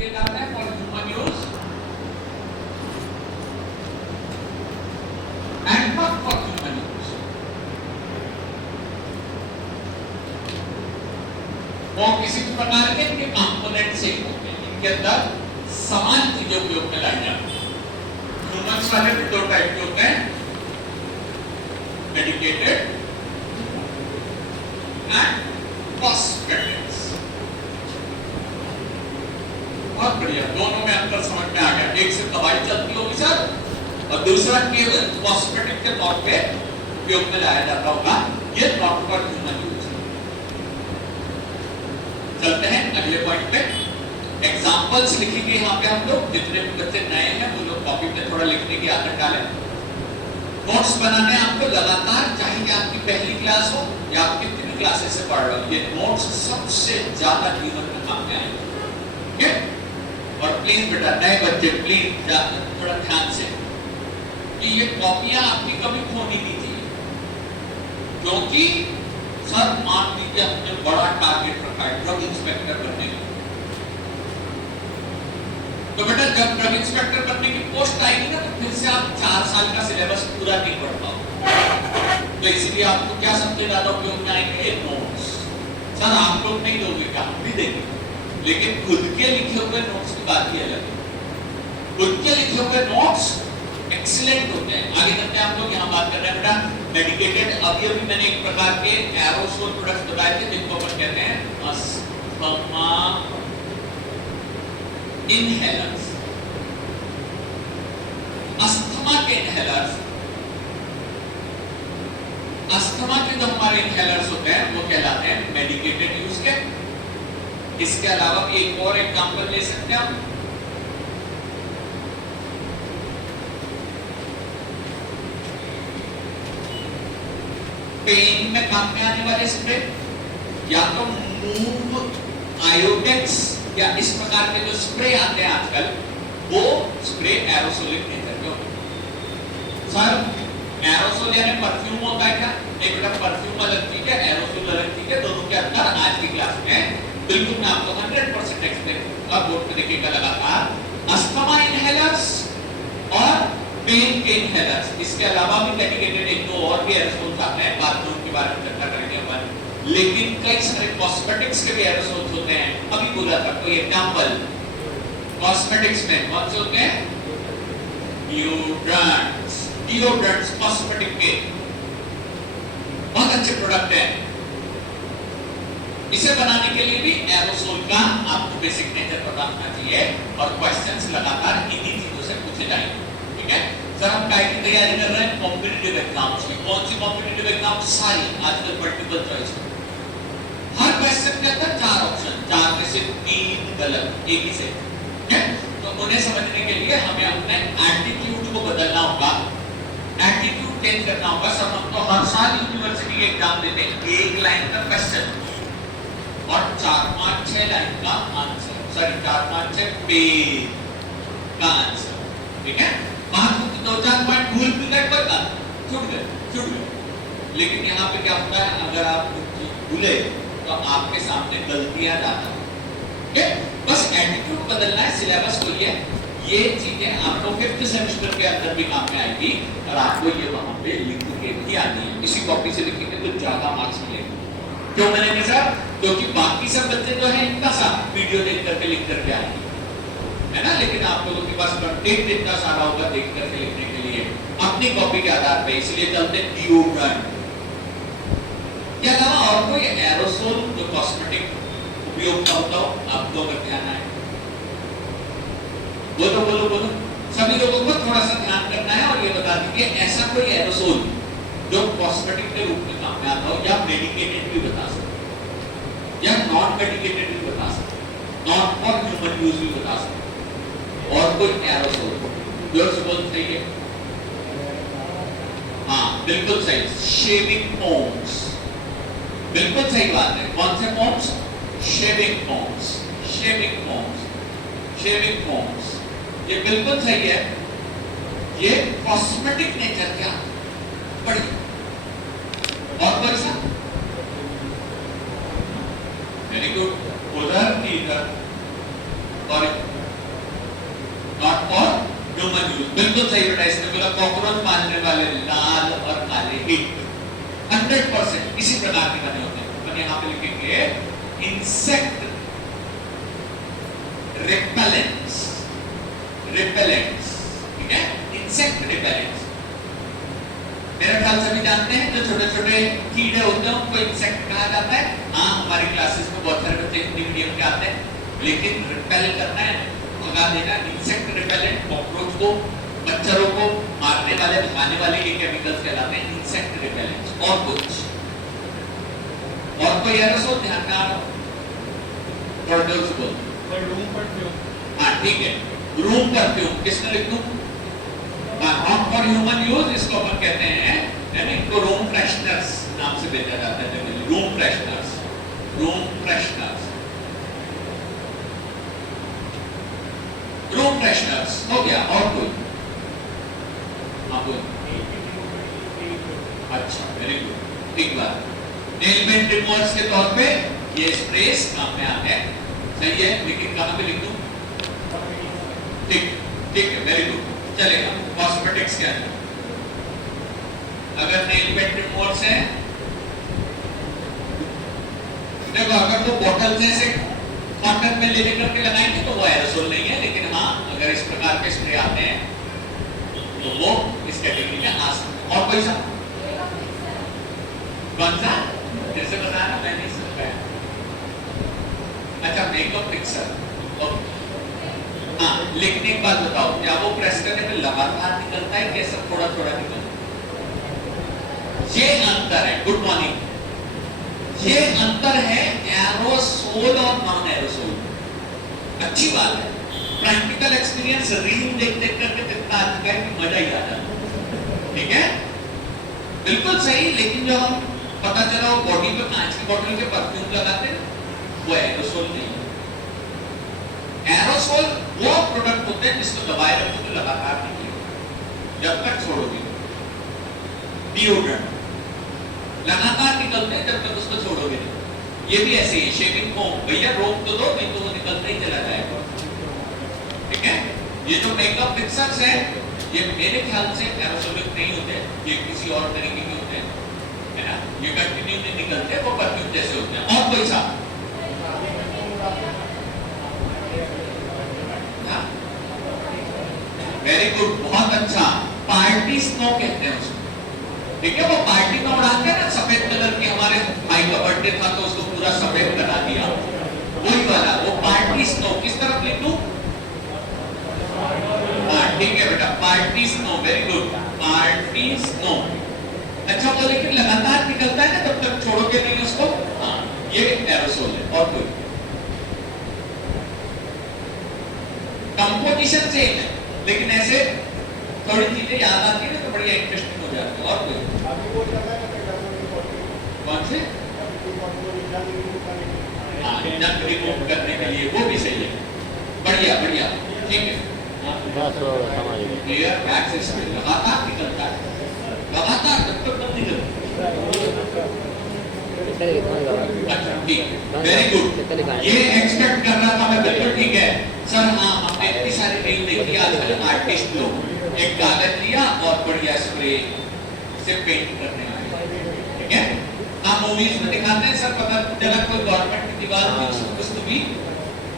किया जाता है for human use and not for human use. वो किसी भी प्रकार के इनके कंपोनेंट से होते हैं, इनके अंदर समान चीजें उपयोग में लाई जाती हैं। ह्यूमन्स वाले भी दो टाइप के होते हैं, मेडिकेटेड एंड कॉस्मेटिक्स। बहुत बढ़िया, दोनों में अंतर समझ में आ गया। एक से दवाई चलती होगी सर और दूसरा केवल कॉस्मेटिक के तौर पे उपयोग में लाया जाता होगा। ये नॉट फॉर ह्यूमन यूज। चलते हैं अगले पॉइंट पे। एग्जांपल्स लिखेंगे यहाँ पे हम लोग। जितने भी बच्चे नए हैं वो लोग कॉपी पे थोड़ा लिखने की आदत डालें। नोट्स बनाने आपको लगातार, चाहे आपकी पहली क्लास हो या आप कितनी क्लासेस से पढ़ रहे हो, ये नोट्स सबसे ज्यादा जीवन में काम में आएंगे। ठीक है? और प्लीज बेटा नए बच्चे प्लीज थोड़ा ध्यान से कि ये कॉपियां आपकी कभी खोनी नहीं चाहिए, क्योंकि सर मान लीजिए हमने बड़ा टारगेट रखा है ड्रग इंस्पेक्टर बनने का, तो बेटा जब ड्रग इंस्पेक्टर बनने की पोस्ट आएगी ना तो फिर से आप 4 साल का सिलेबस पूरा नहीं पढ़ पाओगे। तो इसलिए आपको क्या सबसे ज्यादा उपयोग में आएंगे? नोट्स। सर आप लोग नहीं दोगे क्या? हम भी देंगे, लेकिन खुद के लिखे हुए नोट्स की बात ही अलग है। खुद के लिखे हुए नोट्स एक्सीलेंट होते हैं। आगे चलते हैं, हम लोग यहाँ बात कर रहे हैं बेटा मेडिकेटेड। अभी मैंने एक प्रकार के एरोसोल प्रोडक्ट्स बताए थे जिनको अपन कहते हैं अस्थमा इनहेलर्स। अस्थमा के इनहेलर्स, अस्थमा के जो हमारे इनहेलर्स होते हैं वो कहलाते हैं मेडिकेटेड यूज के। इसके अलावा एक और एग्जांपल ले सकते हैं हम। पेन में काम में आने वाले स्प्रे, या तो मूव आयोडेक्स या इस प्रकार के जो स्प्रे आते हैं आजकल, वो स्प्रे एरोसोलिक नेचर के होते हैं। सर एरोसोल यानी परफ्यूम होता है क्या? एक बेटा परफ्यूम अलग चीज है, एरोसोल अलग चीज है। दोनों के अंदर आज की क्लास में बिल्कुल मैं आपको 100% एक्सप्लेन करूंगा। बोर्ड पे देखिएगा लगातार अस्थमा इनहेलर्स और पेन के इनहेलर्स। इसके अलावा भी मेडिकेटेड एक दो और भी एरोसोल्स आते हैं, बाद में उनके बारे में चर्चा करेंगे अपन। लेकिन कई सारे कॉस्मेटिक्स के भी एरोसोल्स होते हैं। अभी बोला था कोई एग्जांपल कॉस्मेटिक्स में कौन से होते हैं? डिओड्रेंट्स। डिओड्रेंट्स कॉस्मेटिक के बहुत अच्छे प्रोडक्ट हैं। इसे बनाने के लिए भी एरोसोल का आपको बेसिक नेचर पता होना चाहिए और क्वेश्चंस लगातार इन्हीं चीजों से पूछे जाएंगे। ठीक है सर, हम काय की तैयारी कर रहे हैं? कॉम्पिटिटिव एग्जाम्स की। कौन सी कॉम्पिटिटिव एग्जाम? सारी। आजकल मल्टीपल चॉइस, हर क्वेश्चन के अंदर 4 ऑप्शन, 4 में से 3 गलत, एक ही सही। ठीक है, तो उन्हें समझने के लिए हमें अपने एटीट्यूड को बदलना होगा, एटीट्यूड चेंज करना होगा। सब हम तो हर साल यूनिवर्सिटी के एग्जाम देते हैं, 1 लाइन का क्वेश्चन और 4-5-6 लाइन का आंसर, सॉरी 4-5-6 पेज का आंसर। ठीक है, 2-4 पॉइंट भूल भी गए, पर छूट गए। लेकिन यहाँ पे क्या होता है, अगर आप भूले तो आपके सामने गलतियां ज्यादा। ठीक है, बस एटीट्यूड बदलना है। सिलेबस को ये चीजें आपको 5th सेमेस्टर के अंदर भी काम में आएगी और आपको ये वहां पे लिख के भी आनी है। इसी कॉपी से लिखेंगे तो ज्यादा मार्क्स मिलेंगे। क्यों मैंने कहा? क्योंकि बाकी सब बच्चे जो है इतना सा वीडियो देख करके लिख करके आएंगे, है ना। लेकिन आप लोगों के पास कंटेंट इतना सारा होगा देख करके लिखने के लिए अपनी कॉपी के आधार पे। इसलिए चलते डिओड्रेंट के अलावा और कोई एरोसोल जो कॉस्मेटिक उपयोग का होता हो आपको अगर ध्यान आए बोलो। सभी लोगों को थोड़ा सा ध्यान करना है और ये बता दीजिए ऐसा कोई एरोसोल जो कॉस्मेटिक के रूप में काम में आता हो, या मेडिकेटेड भी बता सकते या नॉन मेडिकेटेड भी बता सकते, नॉट फॉर ह्यूमन यूज भी बता सकते। और कोई एरोसोल जो बोल सही है? हाँ बिल्कुल सही, शेविंग फोम्स। बिल्कुल सही बात है। कौन से foams? Shaving foams. Shaving foams, shaving foams, ये बिल्कुल सही है। ये कॉस्मेटिक नेचर क्या बढ़िया। और कोई सा? वेरी गुड, उधर की इधर। और ह्यूमन यूज, बिल्कुल सही बेटा। इसने बोला कॉकरोच मारने वाले लाल और काले हिट 100% इसी प्रकार के बने होते हैं। अपन यहाँ पे लिखेंगे इंसेक्ट रिपेलेंट्स, रिपेलेंट्स, ठीक है, इंसेक्ट रिपेलेंट्स। मेरे ख्याल से भी जानते हैं जो छोटे छोटे कीड़े होते हैं उनको इंसेक्ट कहा जाता है। हाँ, हमारी क्लासेस में बहुत सारे बच्चे हिंदी मीडियम के आते हैं, लेकिन रिपेल करना है, भगा देना, इंसेक्ट रिपेलेंट, कॉकरोच को, मच्छरों को मारने वाले, भगाने वाले ये केमिकल्स कहलाते हैं इंसेक्ट रिपेलेंट्स। और कुछ और कोई एरोसोल ध्यान में आ रहा हो? रूम परफ्यूम, हाँ ठीक है, रूम परफ्यूम किसने लिख दूं? नॉट फॉर ह्यूमन यूज, इसको अपन कहते हैं, यानी इनको रूम फ्रेशनर्स नाम से बेचा जाता है generally, room fresheners, room fresheners, room fresheners हो गया। और कोई? हाँ बोल। अच्छा, वेरी गुड, ठीक बात। नेल पेंट रिमूवर्स के तौर पे ये स्प्रेस काम में आते हैं, सही है, लेकिन कहां पे लिख दूं? ठीक, ठीक है, वेरी गुड, चलेगा। कॉस्मेटिक्स के अंदर अगर नेल पेंट रिमूवर्स है, देखो अगर वो बॉटल से कॉटन में ले लेकर के लगाएंगे तो वो एरोसोल नहीं है, लेकिन हाँ अगर इस प्रकार के स्प्रे आते हैं तो वो इस कैटेगरी में आ सकते हैं। और कोई सा? कौन सा? फिर से बताना, मैं नहीं समझ पाया। अच्छा, मेकअप फिक्सर, हाँ, लेकिन एक बात बताओ, क्या वो प्रेस करने पे लगातार निकलता है कि सब थोड़ा थोड़ा निकलता है? ये अंतर है, गुड मॉर्निंग, ये अंतर है एरोसोल और नॉन एरोसोल। अच्छी बात है, प्रैक्टिकल एक्सपीरियंस रील देख देख करके कितना अच्छा है कि मजा ही आ जाता, ठीक है, बिल्कुल सही। लेकिन जो हम पता चला वो बॉडी पे कांच की बोतल के परफ्यूम लगाते हैं, वो एरोसोल नहीं है। एरोसोल वो प्रोडक्ट होते हैं जिसको दबाए रखो तो लगातार निकलेगा जब तक छोड़ोगे। डिओड्रेंट लगातार निकलते हैं जब तक उसको छोड़ोगे नहीं। ये भी ऐसे ही, शेविंग फोम, भैया रोक तो दो, नहीं तो वो निकलता ही चला जाएगा, ठीक है। ये जो मेकअप फिक्सर्स है, ये मेरे ख्याल से एरोसोलिक नहीं होते, ये किसी और तरीके के होते हैं, है ना, ये कंटिन्यू नहीं निकलते, वो परफ्यूम जैसे होते हैं। और कोई सा? वेरी गुड, बहुत अच्छा, पार्टी स्नो कहते हैं उसको, ठीक है, वो पार्टी में उड़ाते हैं ना सफेद कलर की। हमारे भाई का बर्थडे था तो उसको पूरा सफेद करा दिया, वही वाला, वो पार्टी स्नो। किस तरफ लिखूं? हाँ ठीक है बेटा, party snow, very good, party snow. अच्छा, वो लेकिन लगातार निकलता है ना, तब तक छोड़ोगे नहीं उसको, हाँ, ये एरोसोल है। और कोई? कंपोजिशन सेम है, लेकिन ऐसे थोड़ी चीजें याद आती है ना तो बढ़िया इंटरेस्टिंग हो जाती है। और कोई? कौन से? हाँ, जंग रिमूव करने के लिए, वो भी सही है, बढ़िया बढ़िया, ठीक है, क्लियर। वैक्स स्प्रे लगातार निकलता है, लगातार जब तक नहीं निकलता। अच्छा ठीक है, वेरी गुड, ये एक्सपेक्ट कर रहा था मैं, बिल्कुल ठीक है सर। हाँ, हमने इतनी सारी रील देखी आजकल, आर्टिस्ट लोग एक कागज लिया और बढ़िया स्प्रे से पेंट करने लगे, ठीक है। हाँ, मूवीज में दिखाते हैं सर, पता चला कोई गवर्नमेंट की दीवार में कुछ तो भी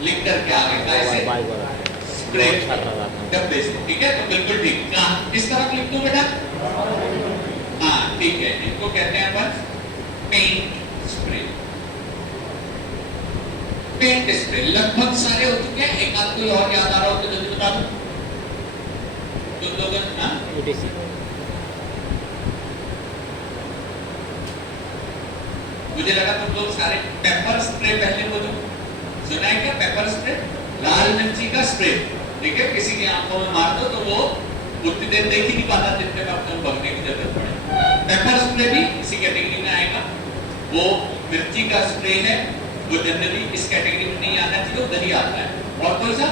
लिख करके आगे कैसे स्प्रे डब्बे से, ठीक है, तो बिल्कुल ठीक। कहाँ, किस तरफ लिख दूं बेटा? हाँ ठीक है, इनको कहते हैं अपन पेंट स्प्रे। पेंट स्प्रे लगभग सारे हो चुके हैं, एक आध कोई और याद आ रहा हो तो जल्दी बता दो। तुम लोग मुझे लगा तुम लोग सारे पेपर स्प्रे पहले बोलो, सुना है क्या? पेपर स्प्रे, लाल मिर्ची का स्प्रे, ठीक है, किसी की आंखों में मार दो तो वो उतनी देर देख ही नहीं पाता जितने में आपको भगने की जरूरत पड़े। पेपर स्प्रे भी इसी कैटेगरी में आएगा, वो मिर्ची का स्प्रे है, वो जनरली इस कैटेगरी में नहीं आना चाहिए, उधर ही आता है। और कोई सा?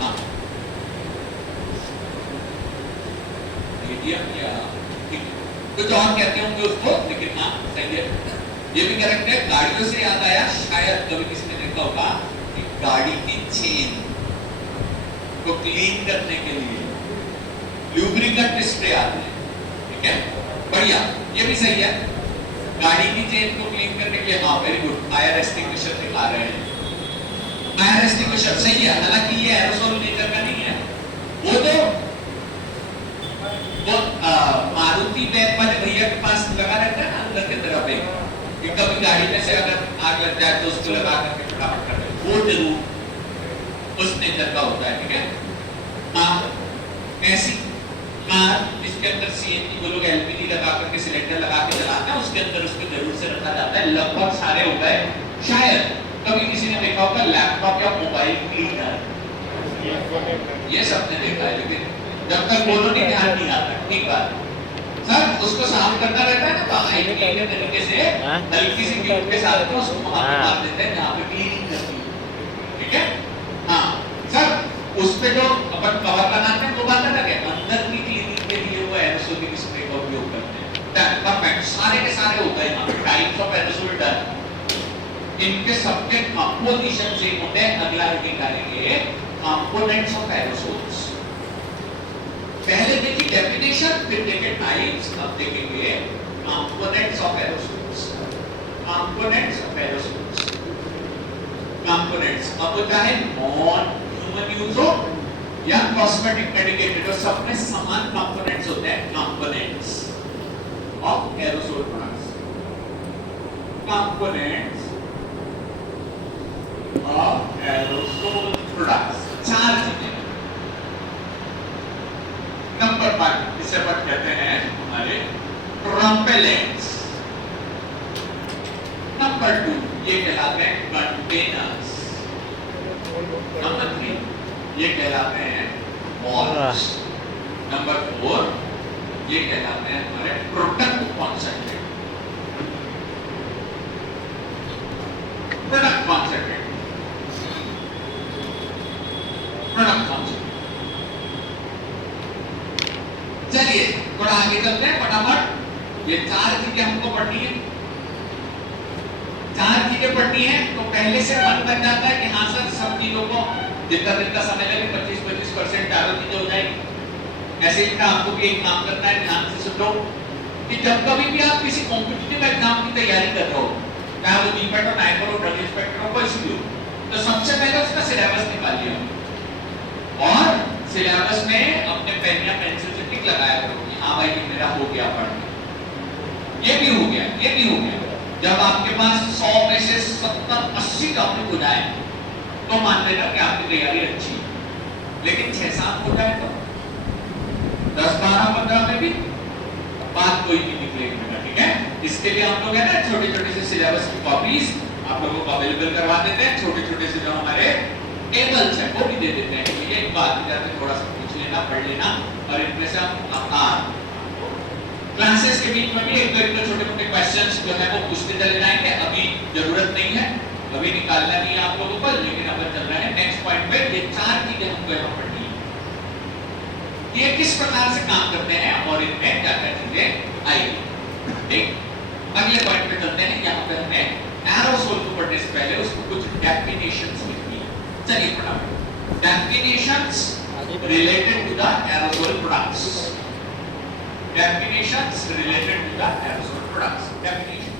हाँ, मीडियम या कुछ और कहते होंगे उसको, लेकिन हाँ सही है, ये भी करेक्ट है। गाड़ियों से याद आया, शायद कभी किसी ने देखा होगा कि गाड़ी की चेन को क्लीन करने के लिए ल्यूब्रिकेंट स्प्रे आते हैं, ठीक है, बढ़िया, ये भी सही है। गाड़ी की चेन को क्लीन करने के लिए, हाँ वेरी गुड, फायर एक्सटिंग्विशर दिखा रहे हैं, फायर एक्सटिंग्विशर सही है, हालांकि ये एरोसोल नेचर का नहीं है, वो मारुति वैन वाले भैया के पास लगा रहता है ना अंदर की तरफ एक, कि कभी गाड़ी में से अगर आग लग जाए तो उसको लगा करके फटाफट कर दे, वो जरूर उस नेचर का होता है, ठीक है। हाँ ऐसी कार जिसके अंदर सीएनजी वो लोग एलपीजी लगा करके सिलेंडर लगा के चलाते हैं, उसके अंदर उसको जरूर से रखा जाता है, लगभग सारे हो गए। शायद कभी किसी ने देखा होगा लैपटॉप या मोबाइल क्लीनर, ये सबने देखा है, लेकिन जब तक बोलो नहीं ध्यान नहीं आता, ठीक बात सर, उसको साफ करना रहता है ना, तो हाई क्लीन के तरीके से हल्की सी क्लिप के साथ में उसको वहां पे मार देते हैं जहां पे क्लीनिंग करती है, ठीक है। हाँ सर, उस पे जो अपन कवर लगाते हैं वो बात अलग है, अंदर की क्लीनिंग के लिए वो एरोसोलिक स्प्रे का उपयोग करते हैं। परफेक्ट, सारे के सारे होते हैं, यहाँ टाइप्स ऑफ एरोसोल डन, इनके सबके कंपोजिशन से होते हैं। अगला हेडिंग करेंगे कंपोनेंट्स ऑफ एरोसोल्स। पहले देखिए डेफिनेशन, फिर देखें टाइप्स, अब देखेंगे components of aerosols. Components of aerosols, components अब चाहे नॉन ह्यूमन यूज हो या कॉस्मेटिक मेडिकेटेड हो, सब में समान कंपोनेंट्स होते हैं। Components of aerosol products, components of aerosol products, चार चीजें। नंबर 1 इसे अपन कहते हैं हमारे प्रोपेलेंट्स। नंबर 2 ये कहलाते हैं कंटेनर्स। नंबर 3 ये कहलाते हैं वॉल्स। नंबर 4 ये कहलाते हैं हमारे product concentrate. Product concentrate, product concentrate. चलिए थोड़ा आगे चलते हैं फटाफट। ये चार चीजें हमको पढ़नी है, चार चीजें पढ़नी है, तो पहले से मन बन जाता है कि हाँ सर सब चीजों को जितना जितना समय लगे 25-25% चारों चीजें हो जाएगी। ऐसे ही आपको भी एक काम करना है, ध्यान से सुन लो कि जब कभी भी आप किसी कॉम्पिटिटिव एग्जाम की तैयारी कर रहे हो, चाहे वो जीपैट हो, नाइपर हो, ड्रग इंस्पेक्टर हो, कोई सी भी हो, तो सबसे पहले उसका सिलेबस निकालिए और सिलेबस में अपने पेन या पेंसिल से टिक लगाया करो कि हाँ भाई ये मेरा हो गया पढ़ना, ये भी हो गया, ये भी हो गया। जब आपके पास 100 में से 70-80 टॉपिक हो जाए तो मान लेना कि आपकी तैयारी अच्छी है। लेकिन 6-7 हो जाए तो 10-12-15 में भी बात कोई नहीं निकलेगी, ठीक है। इसके लिए हम लोग है ना छोटे छोटे से सिलेबस की कॉपीज आप लोगों को अवेलेबल करवा देते हैं। छोटे छोटे से जो हमारे टेबल्स है वो भी दे देते हैं कि ये एक बात जाते थोड़ा सा पूछ लेना, पढ़ लेना, और इनमें से हम आकार क्लासेस के बीच में भी एक दो छोटे मोटे क्वेश्चंस जो है वो पूछते चले जाएंगे। अभी जरूरत नहीं है, अभी निकालना नहीं है आप लोगों को, लेकिन अपन चल रहे हैं नेक्स्ट पॉइंट पे। ये चार चीजें हमको यहाँ पढ़नी है, ये किस प्रकार से काम करते हैं और इनमें क्या क्या चीजें आएगी। ठीक, अगले पॉइंट पे चलते हैं। यहाँ पे हमें एरोसोल को पढ़ने से पहले उसको कुछ डेफिनेशंस लिखनी है। चलिए फटाफट definitions related to the aerosol products. Definitions related to the aerosol products. Definition.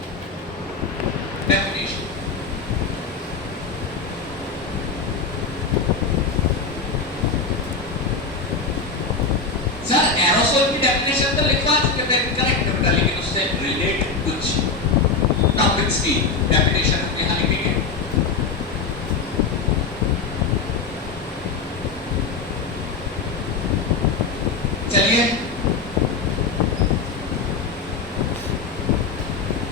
Sir aerosol की डेफिनेशन तो लिखवा चुके थे, करेक्ट है बेटा, लेकिन उससे रिलेटेड कुछ टॉपिक्स की डेफिनेशन हम यहाँ लिखेंगे। चलिए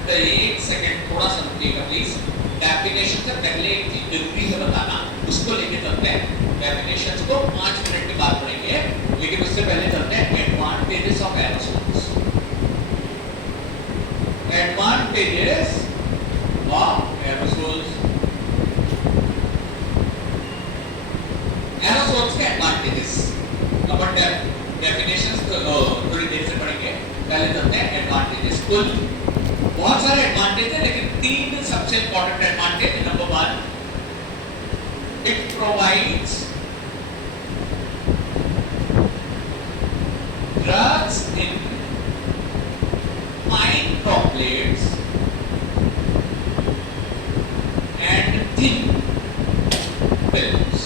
तो एक सेकंड थोड़ा सा रुकिएगा प्लीज। डेफिनेशन से पहले एक चीज जरूरी है बताना, उसको लेके चलते हैं। डेफिनेशंस को 5 मिनट के बाद पढ़ेंगे, लेकिन उससे पहले चलते हैं advantages of aerosols. Advantages of aerosols. Aerosols के एडवांटेजेस अपन डेफिनेशंस थोड़ी देर से पढ़ेंगे। पहले चलते हैं एडवांटेजेस। कुल बहुत सारे एडवांटेज है, लेकिन 3 सबसे important advantage. Number 1, it provides results in fine droplets and thin films.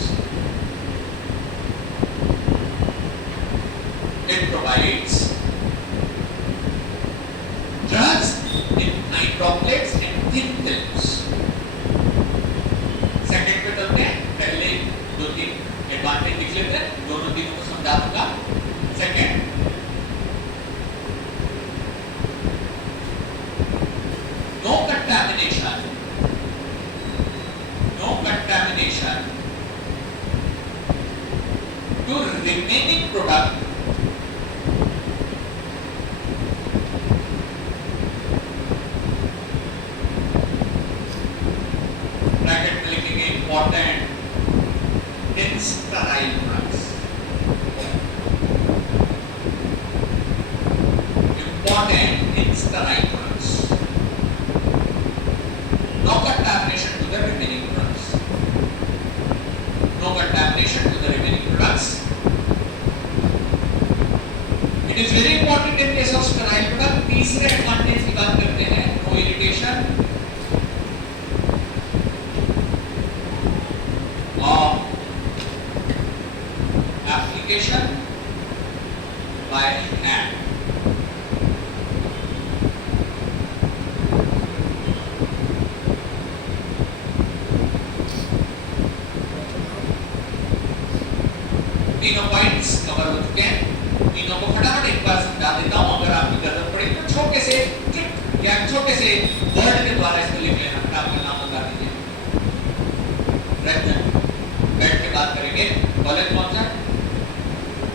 It provides drugs in fine droplets and thin films. Second पे चलते हैं, पहले दो तीन एडवांटेज लिख लेते हैं, दोनों तीनों को समझा दूंगा। Second, no contamination to remaining product bracket में लिखेंगे important in sterile drugs, important in sterile drugs, no contamination to the remaining products, no contamination to the remaining products. It is very important in case of sterile product. तीसरे advantage की बात करते हैं, no irritation of application by hand. तीनों points cover हो चुके हैं, तीनों को फटाफट एक बार समझा देता हूं, अगर आपकी जरूरत पड़े तो छोटे से क्लिक या छोटे से वर्ड के द्वारा इसको लिख लेना। आपका नाम बता दीजिए, रंजन। बैठ के बात करेंगे। कॉलेज कौन सा?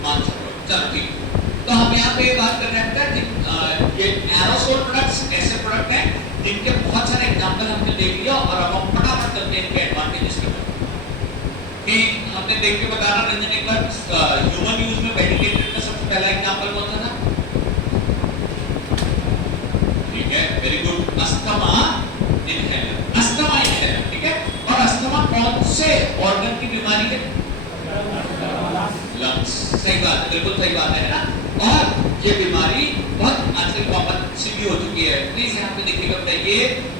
मानसरोवर। चलो ठीक। तो हम यहाँ पे बात कर रहे हैं कि ये एरोसोल प्रोडक्ट्स ऐसे प्रोडक्ट हैं जिनके बहुत सारे एग्जांपल हमने देख लिया, और अब हम फटाफट चलते हैं इनके एडवांटेजेस के बारे में। कि हमने देख के बताना रंजन एक बार, ह्यूमन यूज में वेंटिलेटर का सबसे पहला एग्जांपल कौन सा था? ठीक है, very good, asthma inhaler, asthma inhaler. ठीक है, और अस्थमा कौन से ऑर्गन की बीमारी है? लंग्स। सही बात है, बिल्कुल सही बात है ना। और ये बीमारी बहुत आजकल कॉमन सी भी हो चुकी है। प्लीज यहाँ पे देखिएगा, बताइए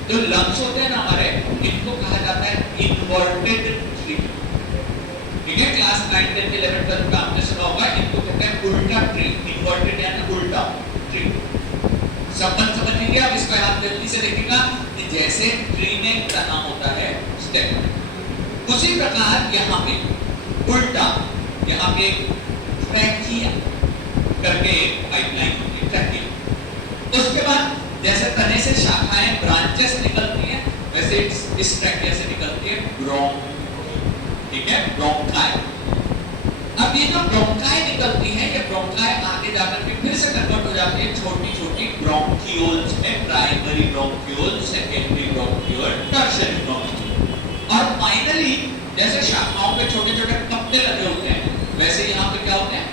जो लंग्स होते हैं ना हमारे, इनको कहा जाता है इन्वर्टेड ट्री। ठीक है, क्लास 9, 10, 11, 12 का आपने सुना होगा, इनको कहते हैं उल्टा ट्री, इन्वर्टेड यानी उल्टा ट्री। समझ लीजिए। अब इसको आप जल्दी से देखिएगा कि जैसे ट्री में तना होता है स्टेम, उसी प्रकार यहाँ पे उल्टा, यहाँ पे ट्रैकिया करके पाइपलाइन होती है, ट्रैकिया। उसके बाद जैसे तने से शाखाएं, ब्रांचेस निकलती हैं, वैसे इस ट्रैकिया से निकलती है ब्रोंक। ठीक है, ब्रोंकाई। अब ये जो ब्रोंकाई निकलती है, ये ब्रोंकाई आगे जाकर के फिर से कन्वर्ट हो जाती है छोटी छोटी ब्रोंक्यूल्स में, primary bronchiole, secondary bronchiole, tertiary bronchiole. और फाइनली जैसे शाखाओं पे छोटे छोटे कप्पे लगे होते हैं, वैसे यहाँ पे क्या होते हैं?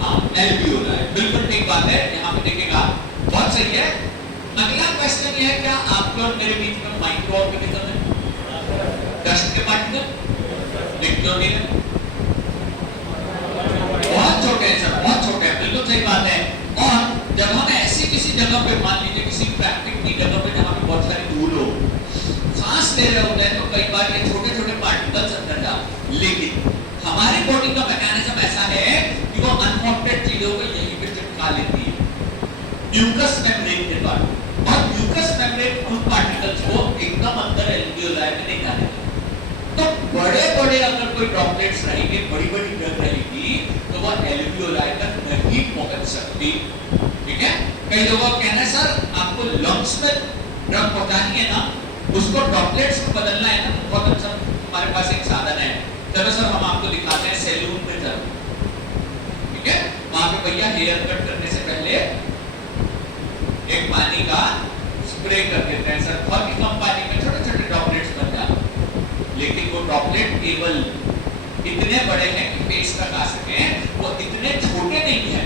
हाँ, एल्वियोलाई। बिल्कुल ठीक बात है, यहाँ पे देखिएगा, बहुत सही है। अगला क्वेश्चन ये है, क्या आपके और मेरे बीच में माइक्रो ऑर्गेनिज्म है? डस्ट के पार्टिकल दिखते होंगे, बहुत छोटे हैं सर, बहुत छोटे हैं, बिल्कुल सही बात है। और जब हम ऐसी किसी जगह पे, मान लीजिए किसी ट्रैफिक की जगह पे जहाँ पे बहुत सारी धूल हो, सांस ले रहे होते हैं, तो कई बार ये छोटे छोटे पार्टिकल्स अंदर जाते, लेकिन हमारी बॉडी का मैकेनिज्म ऐसा है कि वो अनवांटेड चीजों को यहीं पे चिपका लेती है म्यूकस मेम्ब्रेन के द्वारा, और म्यूकस मेम्ब्रेन उन पार्टिकल्स को एकदम अंदर एल्वियोलाई में नहीं जाने देता। तो बड़े बड़े अगर कोई ड्रॉपलेट्स रहेंगे, बड़ी बड़ी ड्रग रहेगी, तो वह एल्वियोलाई तक नहीं पहुंच सकती। ठीक है, कई लोगों का कहना है सर आपको लंग्स में ड्रग पहुंचानी है ना, उसको ड्रॉपलेट्स में बदलना है ना, बहुत अच्छा हमारे पास एक साधन है, चलो सर हम आपको दिखाते हैं, सैलून में चलो। ठीक है, वहां पे भैया हेयर कट करने से पहले एक पानी का स्प्रे कर देते हैं सर, बहुत ही कम पानी में छोटे छोटे ड्रॉपलेट्स बन जाते हैं, लेकिन वो ड्रॉपलेट केवल इतने बड़े हैं कि फेस तक आ सके, वो इतने छोटे नहीं है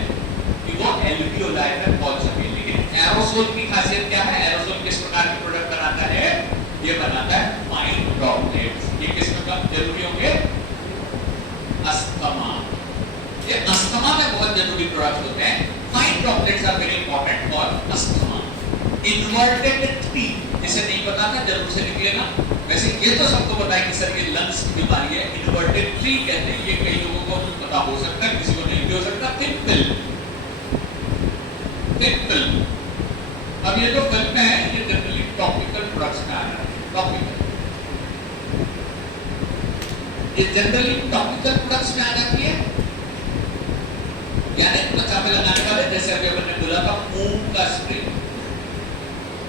कि वो एल्वियोलाई तक पहुंच सके। लेकिन एरोसोल की खासियत क्या है? एरोसोल किस प्रकार के प्रोडक्ट बनाता है? ये बनाता है फाइन ड्रॉपलेट्स। ये किस प्रकार जरूरी होंगे? अस्थमा। ये अस्थमा में बहुत जरूरी प्रोडक्ट होते हैं। Droplets are very important for asthma. Inverted tree, जिसे नहीं पता था जरूर से लिखिएगा। वैसे ये तो सबको पता है कि सर ये लंग्स की बीमारी है। इन्वर्टेड ट्री कहते हैं, ये कई लोगों को पता हो सकता है, किसी को नहीं भी हो सकता। Pimple, pimple. अब ये जो फिल्म है ये जनरली टॉपिकल प्रोडक्ट्स में आ रहा है। टॉपिकल, ये जनरली टॉपिकल प्रोडक्ट्स में आ जाती है, यानी त्वचा पे लगाने वाले, जैसे अभी मैंने बोला था मूव का स्प्रे,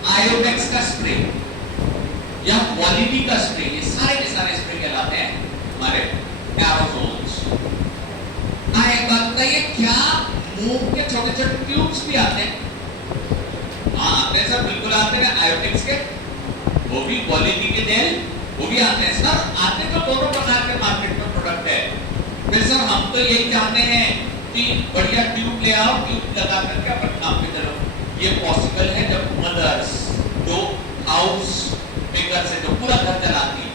आयोडेक्स का स्प्रे या वॉलिडी का स्प्रे, ये सारे के सारे स्प्रे कहलाते हैं हमारे एरोसोल्स। एक बात बताइए, क्या मूव के छोटे छोटे ट्यूब्स भी आते हैं? हाँ आते हैं सर, बिल्कुल आते हैं। आयोडेक्स के, वो भी वॉलिडी के जेल, वो भी आते हैं सर। आते तो दोनों प्रकार के मार्केट में प्रोडक्ट है। फिर सर हम तो यही चाहते हैं कि बढ़िया ट्यूब ले आओ, ट्यूब लगा करके अपन काम पे चलो। ये पॉसिबल है जब मदर्स जो हाउस मेकर से जो पूरा घर चलाती है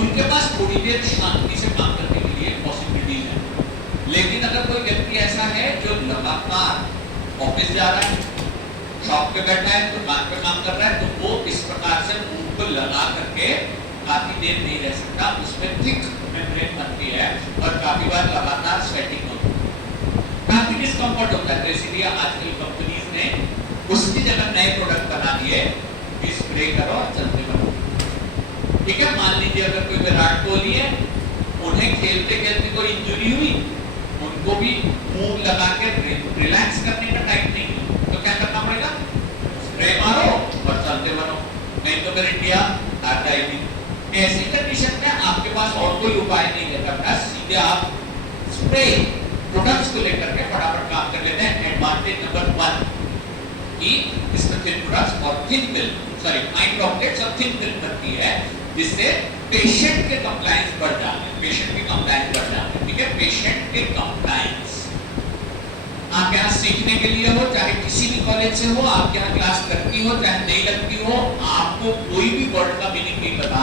उनके पास थोड़ी देर शांति से काम करने के लिए पॉसिबिलिटी है। लेकिन अगर कोई व्यक्ति ऐसा है जो लगातार ऑफिस जा रहा है, शॉप पे बैठा है, दुकान पे काम कर रहा है, तो वो इस प्रकार से मुंह को लगा करके काफी देर नहीं रह सकता। उसमें थिक मेम्ब्रेन बनती है और काफी बार लगातार स्वेटिंग होती है, काफी डिस्कम्फर्ट होता है। तो इसीलिए आजकल कंपनीज ने उसकी जगह नए प्रोडक्ट बना दिए, स्प्रे करो और चलते बनो। ठीक है, मान लीजिए अगर कोई विराट कोहली है, उन्हें खेलते खेलते कोई इंजरी हुई, उनको भी मूव लगा के रिलैक्स करने का टाइम नहीं, तो क्या करना पड़ेगा? स्प्रे मारो और चलते बनो, नहीं तो फिर इंडिया हार जाएगी। ऐसी कंडीशन में आपके पास और कोई उपाय नहीं है करना, सीधे आप स्प्रे प्रोडक्ट्स को लेकर के फटाफट काम कर लेते हैं। एडवांटेज नंबर 1 कि इसमें थिन प्रोडक्ट्स और thin film, sorry fine droplets और थिन फिल्म बनती है, जिससे पेशेंट के कंप्लायंस बढ़ जाते हैं, पेशेंट के कंप्लायंस बढ़ जाते हैं। ठीक है, पेशेंट के कंप्लायंस। आप यहाँ सीखने के लिए हो, चाहे किसी भी कॉलेज से हो, आप यहाँ क्लास लगती हो चाहे नहीं लगती हो, आपको कोई भी वर्ड का मीनिंग नहीं पता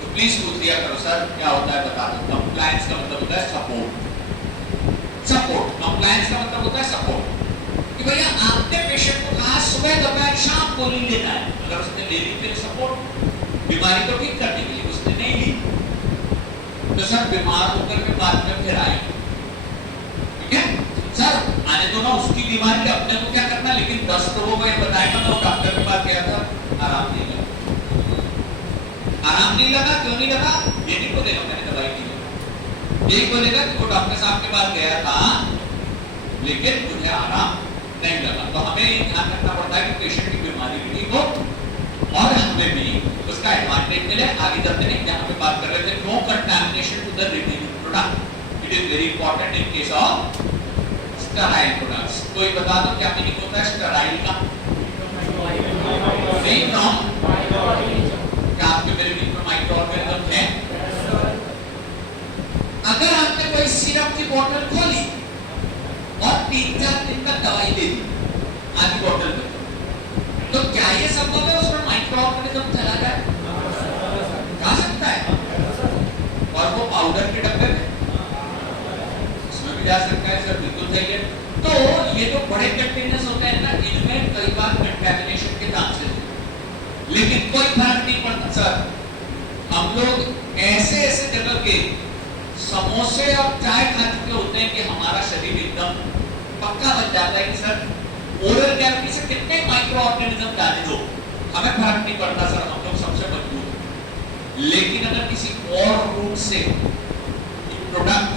तो प्लीज पूछ लिया करो, सर क्या होता है बता दो। कंप्लायंस का मतलब होता है सपोर्ट। सपोर्ट, कंप्लायंस का मतलब होता है सपोर्ट। कि भैया आपने पेशेंट को कहा सुबह दोपहर शाम गोली लेना है, अगर उसने ले ली फिर सपोर्ट, बीमारी को ठीक करने के लिए, उसने नहीं ली तो सर बीमार होकर के बाद में फिर आए। ठीक है सर, आने दो ना उसकी बीमारी, अपने को क्या करना, लेकिन 10 लोगों को ये बताएगा ना, वो डॉक्टर के पास गया था, आराम नहीं लगा। आराम नहीं लगा, क्यों नहीं लगा? ये नहीं बोलेगा मैंने दवाई नहीं ली, यही बोलेगा कि वो डॉक्टर साहब के पास गया था लेकिन मुझे आराम नहीं लगा। तो हमें ये ध्यान रखना पड़ता है कि पेशेंट की बीमारी भी ठीक हो और हमें भी उसका एडवांटेज मिले। आगे चलते हैं, यहाँ पे बात कर रहे थे no contamination to the remaining product. It is very important in case of sterile products. कोई बता दो क्या मीनिंग होता है स्टेराइल का? नहीं फ्रॉम, क्या आपके मेरे बीच में माइक्रो ऑर्गेनिज्म है? अगर आपने कोई सिरप की बोतल खोली और 3-4 दिन तक दवाई ले ली आधी बोतल में, तो क्या ये संभव है उसमें माइक्रो ऑर्गेनिज्म चला जाए? जा सकता है। और वो पाउडर के डब्बे में उसमें भी जा सकता है सर, बिल्कुल सही है। तो ये जो बड़े कंटेनर्स होते हैं ना, इनमें कई बार कंटैमिनेशन के चांसेस हैं, लेकिन कोई फर्क नहीं पड़ता सर। हम लोग ऐसे ऐसे जगह के समोसे और चाय खा चुके होते हैं कि हमारा शरीर एकदम पक्का बन जाता है कि सर ओरल कैविटी से कितने माइक्रो ऑर्गेनिज्म जाने दो, हमें फर्क नहीं पड़ता सर, हम लोग सबसे मजबूत हैं। लेकिन अगर किसी और रूट से प्रोडक्ट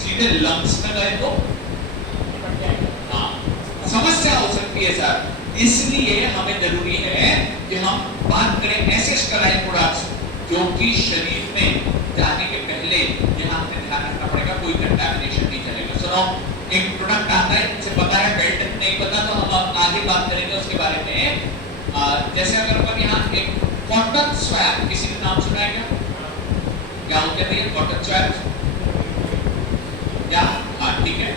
सीधे लंग्स में गए तो हाँ समस्या हो सकती है सर। इसलिए हमें जरूरी है कि हम बात करें ऐसे स्टेराइल प्रोडक्ट्स जो कि शरीर में जाने के पहले यहाँ हमें ध्यान रखना पड़ेगा कोई कंटैमिनेशन नहीं चलेगा। सुनो, एक प्रोडक्ट आता है, जिसे पता है बेल्ट नहीं पता तो हम आगे बात करेंगे उसके बारे में। जैसे अगर अपन यहाँ एक कॉटन स्वैब, किसी ने नाम सुना है क्या होते हैं भैया कॉटन स्वैब? क्या? हाँ ठीक है,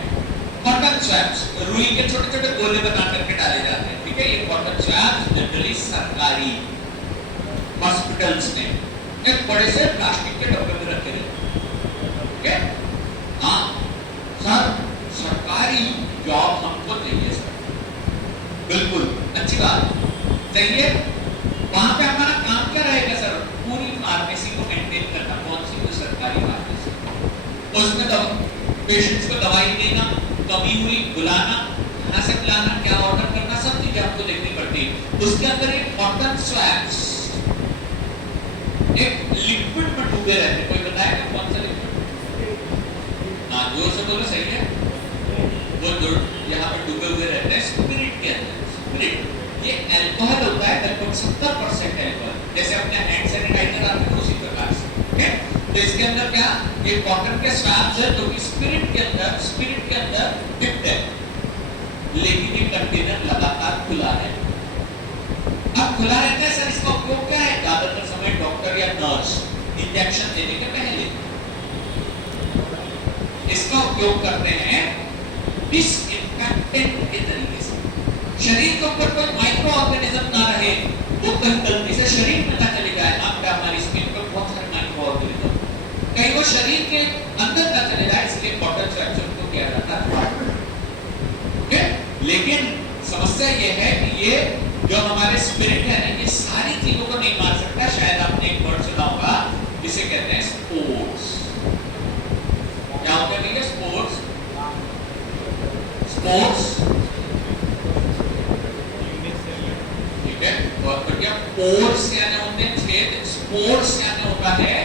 कॉटन स्वैब्स रुई के छोटे छोटे गोले बना करके डाले जाते हैं। ठीक है, ये कॉटन स्वैब्स जनरली सरकारी हॉस्पिटल्स में एक बड़े से प्लास्टिक के डब्बे में रखे रहते हैं। ठीक है, हाँ सर सरकारी जॉब हमको चाहिए सर, बिल्कुल अच्छी बात, सही है। वहां पे हमारा काम क्या रहेगा सर? पूरी फार्मेसी को मेंटेन करना। कौन सी? तो सरकारी फार्मेसी, उसमें पेशेंट्स को दवाई देना, कमी हुई बुलाना, कहां से बुलाना, क्या ऑर्डर करना, सब चीजें आपको देखनी पड़ती है। उसके अंदर एक कॉटन स्वैब्स एक लिक्विड में डूबे रहते। कोई बताएगा कौन सा लिक्विड? हाँ जोर से बोलो, सही है। वो जो यहाँ पे डूबे हुए रहते हैं स्पिरिट के अंदर। स्पिरिट ये अल्कोहल होता है, लगभग 70% अल्कोहल, जैसे अपने हैंड सैनिटाइजर आते हैं उसी प्रकार से। ओके, तो इसके अंदर क्या, ये कॉटन के स्वैब्स है जो कि स्पिरिट के अंदर डिप्ड है, लेकिन ये कंटेनर लगातार खुला है। अब खुला रहता है सर, इसका उपयोग क्या है? ज्यादातर समय डॉक्टर या नर्स इंजेक्शन देने के पहले इसका उपयोग करते हैं डिसइंफेक्टेंट के तरीके से। शरीर के ऊपर कोई माइक्रो ऑर्गेनिज्म ना रहे, वो कहीं गलती से शरीर में ना चले जाए। आप क्या, हमारी स्किन पर बहुत सारे माइक्रो ऑर्गेनिज्म कहीं वो शरीर के अंदर ना चले जाए, इसलिए कॉटन स्वेटर को किया जाता है। ओके, लेकिन समस्या ये है कि ये जो हमारे स्पिरिट है ना, ये सारी चीजों को नहीं मार सकता। शायद आपने एक वर्ड सुना होगा जिसे कहते हैं स्पोर्ट्स। क्या होता है भैया? स्पोर्ट्स। ठीक है, बहुत बढ़िया। पोर्स यानी होते हैं छेद, स्पोर्ट्स यानी होता है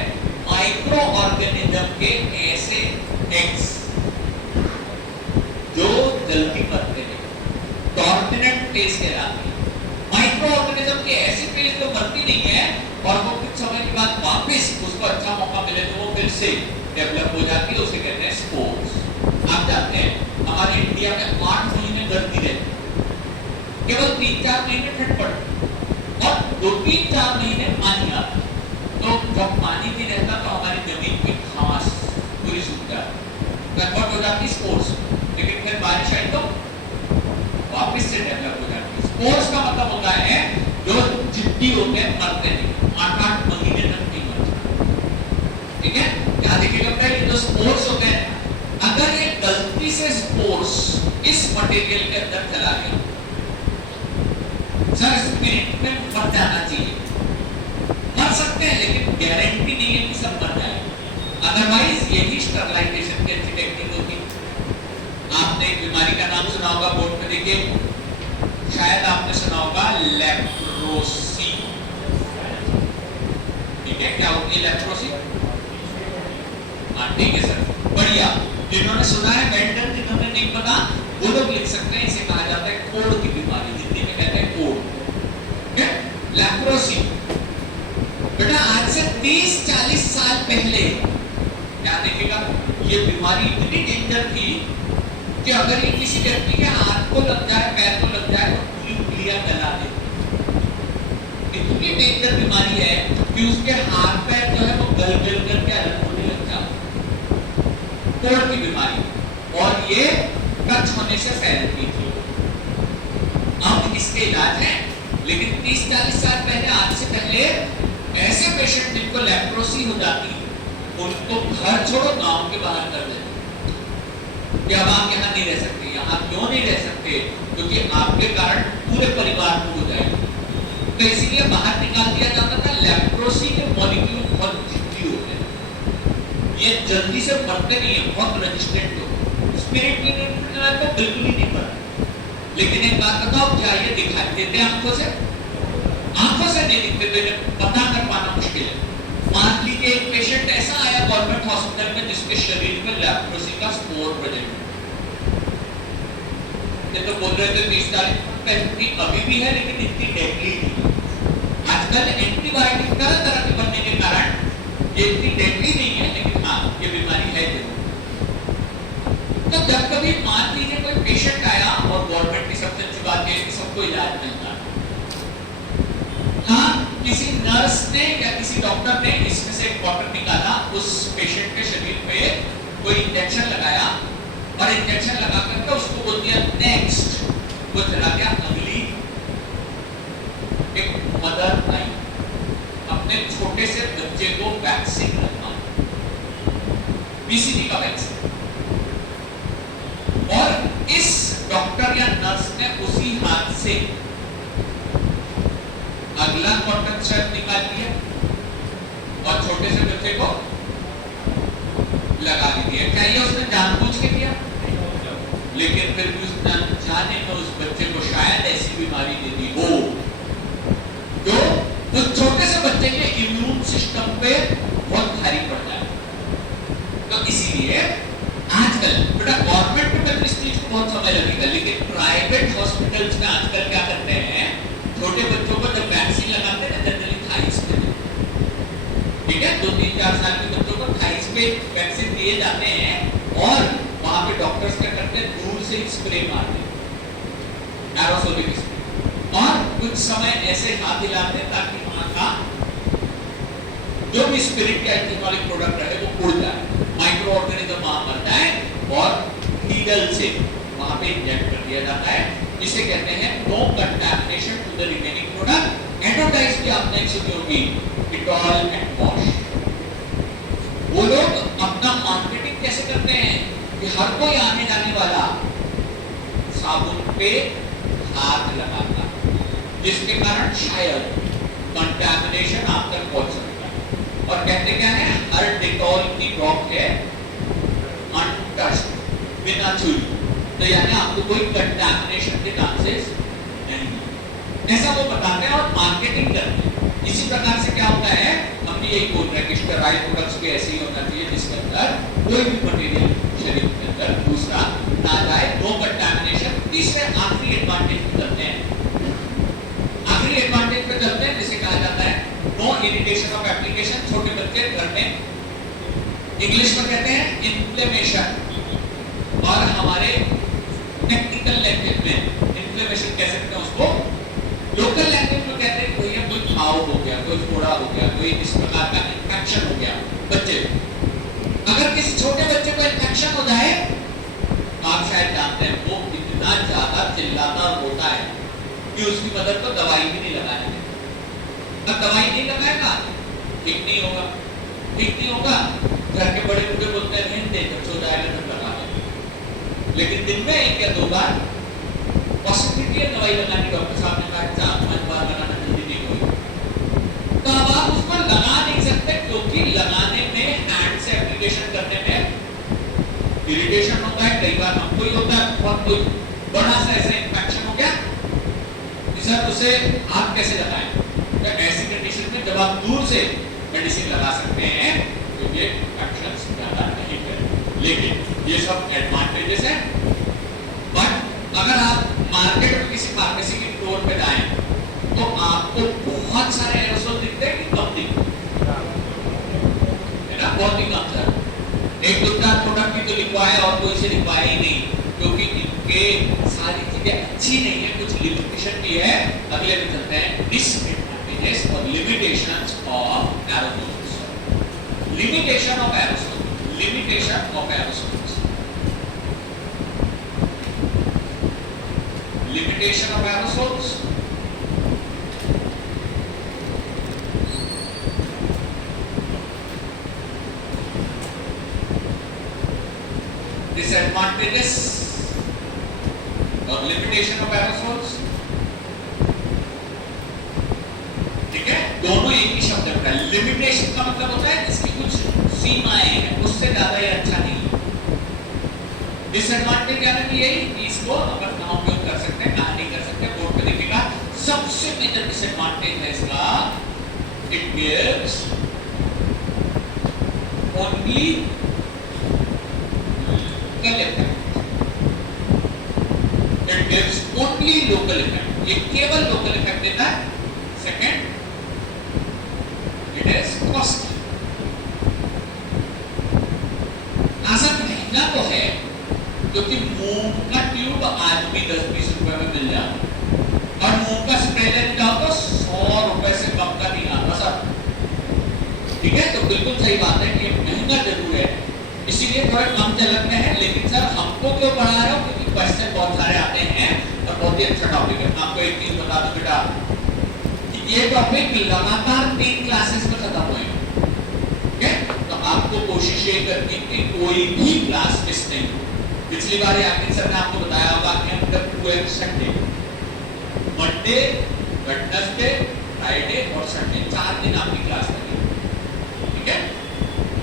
माइक्रो ऑर्गेनिज्म के ऐसे एग्स जो जल्दी बनते हैं, डोमिनेंट फेज कहलाते हैं। माइक्रो ऑर्गेनिज्म के ऐसे फेज जो बनती नहीं है और वो कुछ समय के बाद वापस उसको अच्छा मौका मिले तो वो फिर से डेवलप हो जाती है, उसे कहते हैं स्पोर्स। आप जानते हैं हमारे इंडिया में 8 महीने गर्मी रहती है, केवल 3-4 महीने ठंड पड़ती और 2-3-4 महीने पानी आता। तो जब पानी भी रहता तो हमारी जमीन की घास पूरी सूख जाती, कन्वर्ट हो जाती स्पोर्स, लेकिन फिर बारिश आई तो वापस से डेवलप हो जाती है। स्पोर्स का मतलब होता है जो जिद्दी होते हैं, मरते नहीं, 8-8 महीने तक नहीं मरते। ठीक है, क्या देखिएगा पहले जो स्पोर्स होते हैं, अगर ये गलती से स्पोर्स इस मटेरियल के अंदर चला गया, सर स्पिरिट में मर जाना चाहिए। मर सकते हैं लेकिन गारंटी नहीं है कि सब मर जाए। अदरवाइज यही स्टरलाइजेशन की अच्छी टेक्निक होती है। आपने एक बीमारी का नाम सुना होगा, बोर्ड पे देखिए, शायद आपने सुना होगा लेप्रोसी। ठीक है, क्या होती है लेप्रोसी? हाँ ठीक है सर, बढ़िया। जिन्होंने सुना है वेल डन, जिन्होंने नहीं पता वो लोग लिख सकते हैं। इसे कहा जाता है कोढ़ की बीमारी, हिंदी में कहते हैं कोढ़। लेप्रोसी बेटा आज से 30-40 साल पहले क्या देखिएगा, ये बीमारी इतनी डेंजर थी कि अगर ये किसी व्यक्ति के हाथ को लग जाए, पैर को लग जाए तो पूरी उंगलियां गला दे। इतनी डेंजर बीमारी है कि उसके हाथ पैर जो है वो गल करके अलग होने लग जाते। कोढ़ की बीमारी, और ये टच होने से फैलती थी। अब इसके इलाज है, लेकिन 30-40 साल पहले, आज से पहले ऐसे पेशेंट जिनको लेप्रोसी हो जाती है, उनको घर छोड़ो गांव के बाहर कर देते कि अब आप यहाँ नहीं रह सकते। यहाँ क्यों नहीं रह सकते? क्योंकि आपके कारण पूरे परिवार को हो जाएगा, तो इसीलिए बाहर निकाल दिया जाता था। लेप्रोसी के मॉलिक्यूल बहुत जिद्दी होते हैं, ये जल्दी से मरते नहीं है, बहुत रेजिस्टेंट हो। स्पिरिट में तो बिल्कुल ही नहीं मरते। लेकिन एक बात बताओ, क्या ये दिखाई देते आंखों से? आंखों से नहीं दिखते, तो पता कर पाना मुश्किल है। मान लीजिए एक पेशेंट ऐसा आया गवर्नमेंट हॉस्पिटल में जिसके शरीर में लेप्रोसी का स्पोर प्रेजेंट है। तो बोल रहे थे 30-40 पैंती अभी भी है, लेकिन इतनी डेडली नहीं। आजकल एंटीबायोटिक तरह के बनने के कारण ये इतनी डेडली नहीं है, लेकिन हाँ ये बीमारी है जरूर। तो जब कभी मान लीजिए कोई पेशेंट आया, और गवर्नमेंट की सबसे अच्छी बात है कि सबको इलाज मिलता है। हाँ, किसी नर्स ने या किसी डॉक्टर ने इसमें से एक कॉटन निकाला, उस पेशेंट के शरीर पे कोई इंजेक्शन लगाया, और इंजेक्शन लगा करके उसको बोल दिया नेक्स्ट। वो चला गया अगली। एक मदर आई, अपने छोटे से बच्चे को वैक्सीन लगवाना, बीसीजी का वैक्सीन, और इस डॉक्टर या नर्स ने उसी हाथ से शर्त निकाल लिया और छोटे से बच्चे को लगा दिया। क्या ये उसने जानबूझ के किया? लेकिन फिर भी उस जाने में उस बच्चे को शायद ऐसी बीमारी दे दी हो जो तो छोटे से बच्चे के इम्यून सिस्टम पे बहुत भारी पड़ जाए। तो इसीलिए आजकल बेटा गवर्नमेंट में इस चीज को बहुत समय लगेगा, लेकिन प्राइवेट हॉस्पिटल्स में आजकल क्या करते हैं, छोटे बच्चों को जब वैक्सीन लगाते हैं जनरली थाइस पे, ठीक है, 2, 3, 4 साल के बच्चों को थाइस पे वैक्सीन दिए जाते हैं और वहां पे डॉक्टर्स क्या करते हैं, दूर से स्प्रे मारते हैं एरोसोलिक स्प्रे, और कुछ समय ऐसे हाथ हिलाते हैं ताकि वहां का जो भी स्पिरिट या एल्कोहलिक प्रोडक्ट रहे वो उड़ जाए, माइक्रो ऑर्गेनिज्म वहां मर जाए और नीडल से वहां पे इंजेक्ट कर दिया जाता है। इसे कहते हैं no contamination to the remaining product. Advertise भी आपने सुनी होगी, डिटॉल एंड वॉश। वो लोग अपना मार्केटिंग कैसे करते हैं कि हर कोई आने जाने वाला साबुन पे हाथ लगाता, जिसके कारण शायद कंटैमिनेशन आप तक पहुंच सकता है। और कहते क्या है, हर डिटॉल की ड्रॉप है अनटच्ड, बिना छुई, तो यानी आपको कोई कंटैमिनेशन के चांसेस नहीं, ऐसा वो बताते हैं और मार्केटिंग करते हैं। इसी प्रकार से क्या होता है, हम भी यही बोल रहे हैं कि स्टेरॉइड प्रोडक्ट्स भी ऐसे ही होना चाहिए जिसके अंदर कोई भी मटेरियल शरीर के अंदर दूसरा ना जाए, नो कंटैमिनेशन। तीसरे आखिरी एडवांटेज पे चलते हैं, आखिरी एडवांटेज पे चलते हैं जिसे कहा जाता है नो इरिटेशन ऑफ एप्लीकेशन। छोटे बच्चे घर में इंग्लिश में कहते हैं इन्फ्लेमेशन, और हमारे टेक्निकल लैंग्वेज में इन्फ्लेमेशन कह सकते हैं उसको, लोकल लैंग्वेज में कहते हैं कोई कोई घाव हो गया, कोई फोड़ा हो गया, कोई इस प्रकार का इन्फेक्शन हो गया बच्चे। अगर किसी छोटे बच्चे को इन्फेक्शन हो जाए तो आप शायद जानते हैं वो इतना ज्यादा चिल्लाता और रोता है कि उसकी मदद को दवाई भी नहीं लगाने देते। अब दवाई नहीं लगाएगा ठीक नहीं होगा, ठीक नहीं होगा। घर के बड़े बूढ़े बोलते हैं नहीं देकर सो जाएगा तब लगा देंगे, लेकिन दिन में 1 या 2 बार पॉसिबिलिटी है दवाई लगाने की। डॉक्टर साहब ने कहा 4-5 बार लगाना जल्दी नहीं होगी, तो अब आप उसको लगा नहीं सकते क्योंकि लगाने में हैंड से एप्लीकेशन करने में इरिटेशन होता है, कई बार हमको ही होता है, बहुत कोई बड़ा सा ऐसा इन्फेक्शन हो गया सर, उसे आप कैसे लगाएं? तो ऐसी कंडीशन में जब आप दूर से मेडिसिन लगा सकते हैं तो ये एक्शंस ज्यादा नहीं है, लेकिन ये सब एडवांटेजेस हैं। बट अगर आप मार्केट में किसी फार्मेसी की स्टोर पे जाएं तो आपको बहुत सारे एरोसोल दिखते हैं कि कम दिखते हैं ना, बहुत ही कम सर। 1-2-4 प्रोडक्ट भी तो लिखवाए और कोई से लिखवाए ही नहीं, क्योंकि इनके सारी चीजें अच्छी नहीं है, कुछ लिमिटेशन भी है। अगले में चलते हैं डिसएडवांटेजेस और limitations of aerosols. Limitation of aerosol, limitation of aerosols, limitation of aerosols. Disadvantages और लिमिटेशन ऑफ एरोसोल्स, ठीक है, दोनों एक ही शब्द है। लिमिटेशन का मतलब होता है इसकी कुछ सीमाएं हैं, उससे ज्यादा ये अच्छा नहीं है। डिसएडवांटेज यानी कि यही कि इसको अपन कहां उपयोग कर सकते हैं, कहां नहीं कर सकते, बोर्ड पे देखिएगा। सबसे मेजर डिसएडवांटेज है इसका, it gives only local effect, it gives only local effect, ये केवल लोकल इफेक्ट देता है। सेकंड, इट इज कॉस्टली, आसान महंगा तो है क्योंकि मूंग का ट्यूब आज भी 10-20 रुपए में मिल जाता है, और मूंग का स्प्रे लेने जाओ तो 100 रुपए से कम का नहीं आता सर, ठीक है। तो बिल्कुल सही बात है कि महंगा जरूर है, इसीलिए थोड़ा कम झलकते हैं। लेकिन सर हमको क्यों पढ़ा रहे हो, क्योंकि क्वेश्चन बहुत सारे आते हैं और बहुत ही अच्छा टॉपिक है। आपको एक चीज बता दूं बेटा, ये टॉपिक लगातार 3 क्लासेस में खत्म होएगा, ठीक है। तो आपको कोशिश ये करनी कि कोई भी क्लास मिस नहीं हो। पिछली बार याकिन सर ने आपको बताया होगा कि हम जब संडे, मंडे, वेडनेसडे, फ्राइडे और संडे 4 दिन आपकी क्लास लगेगी, ठीक है।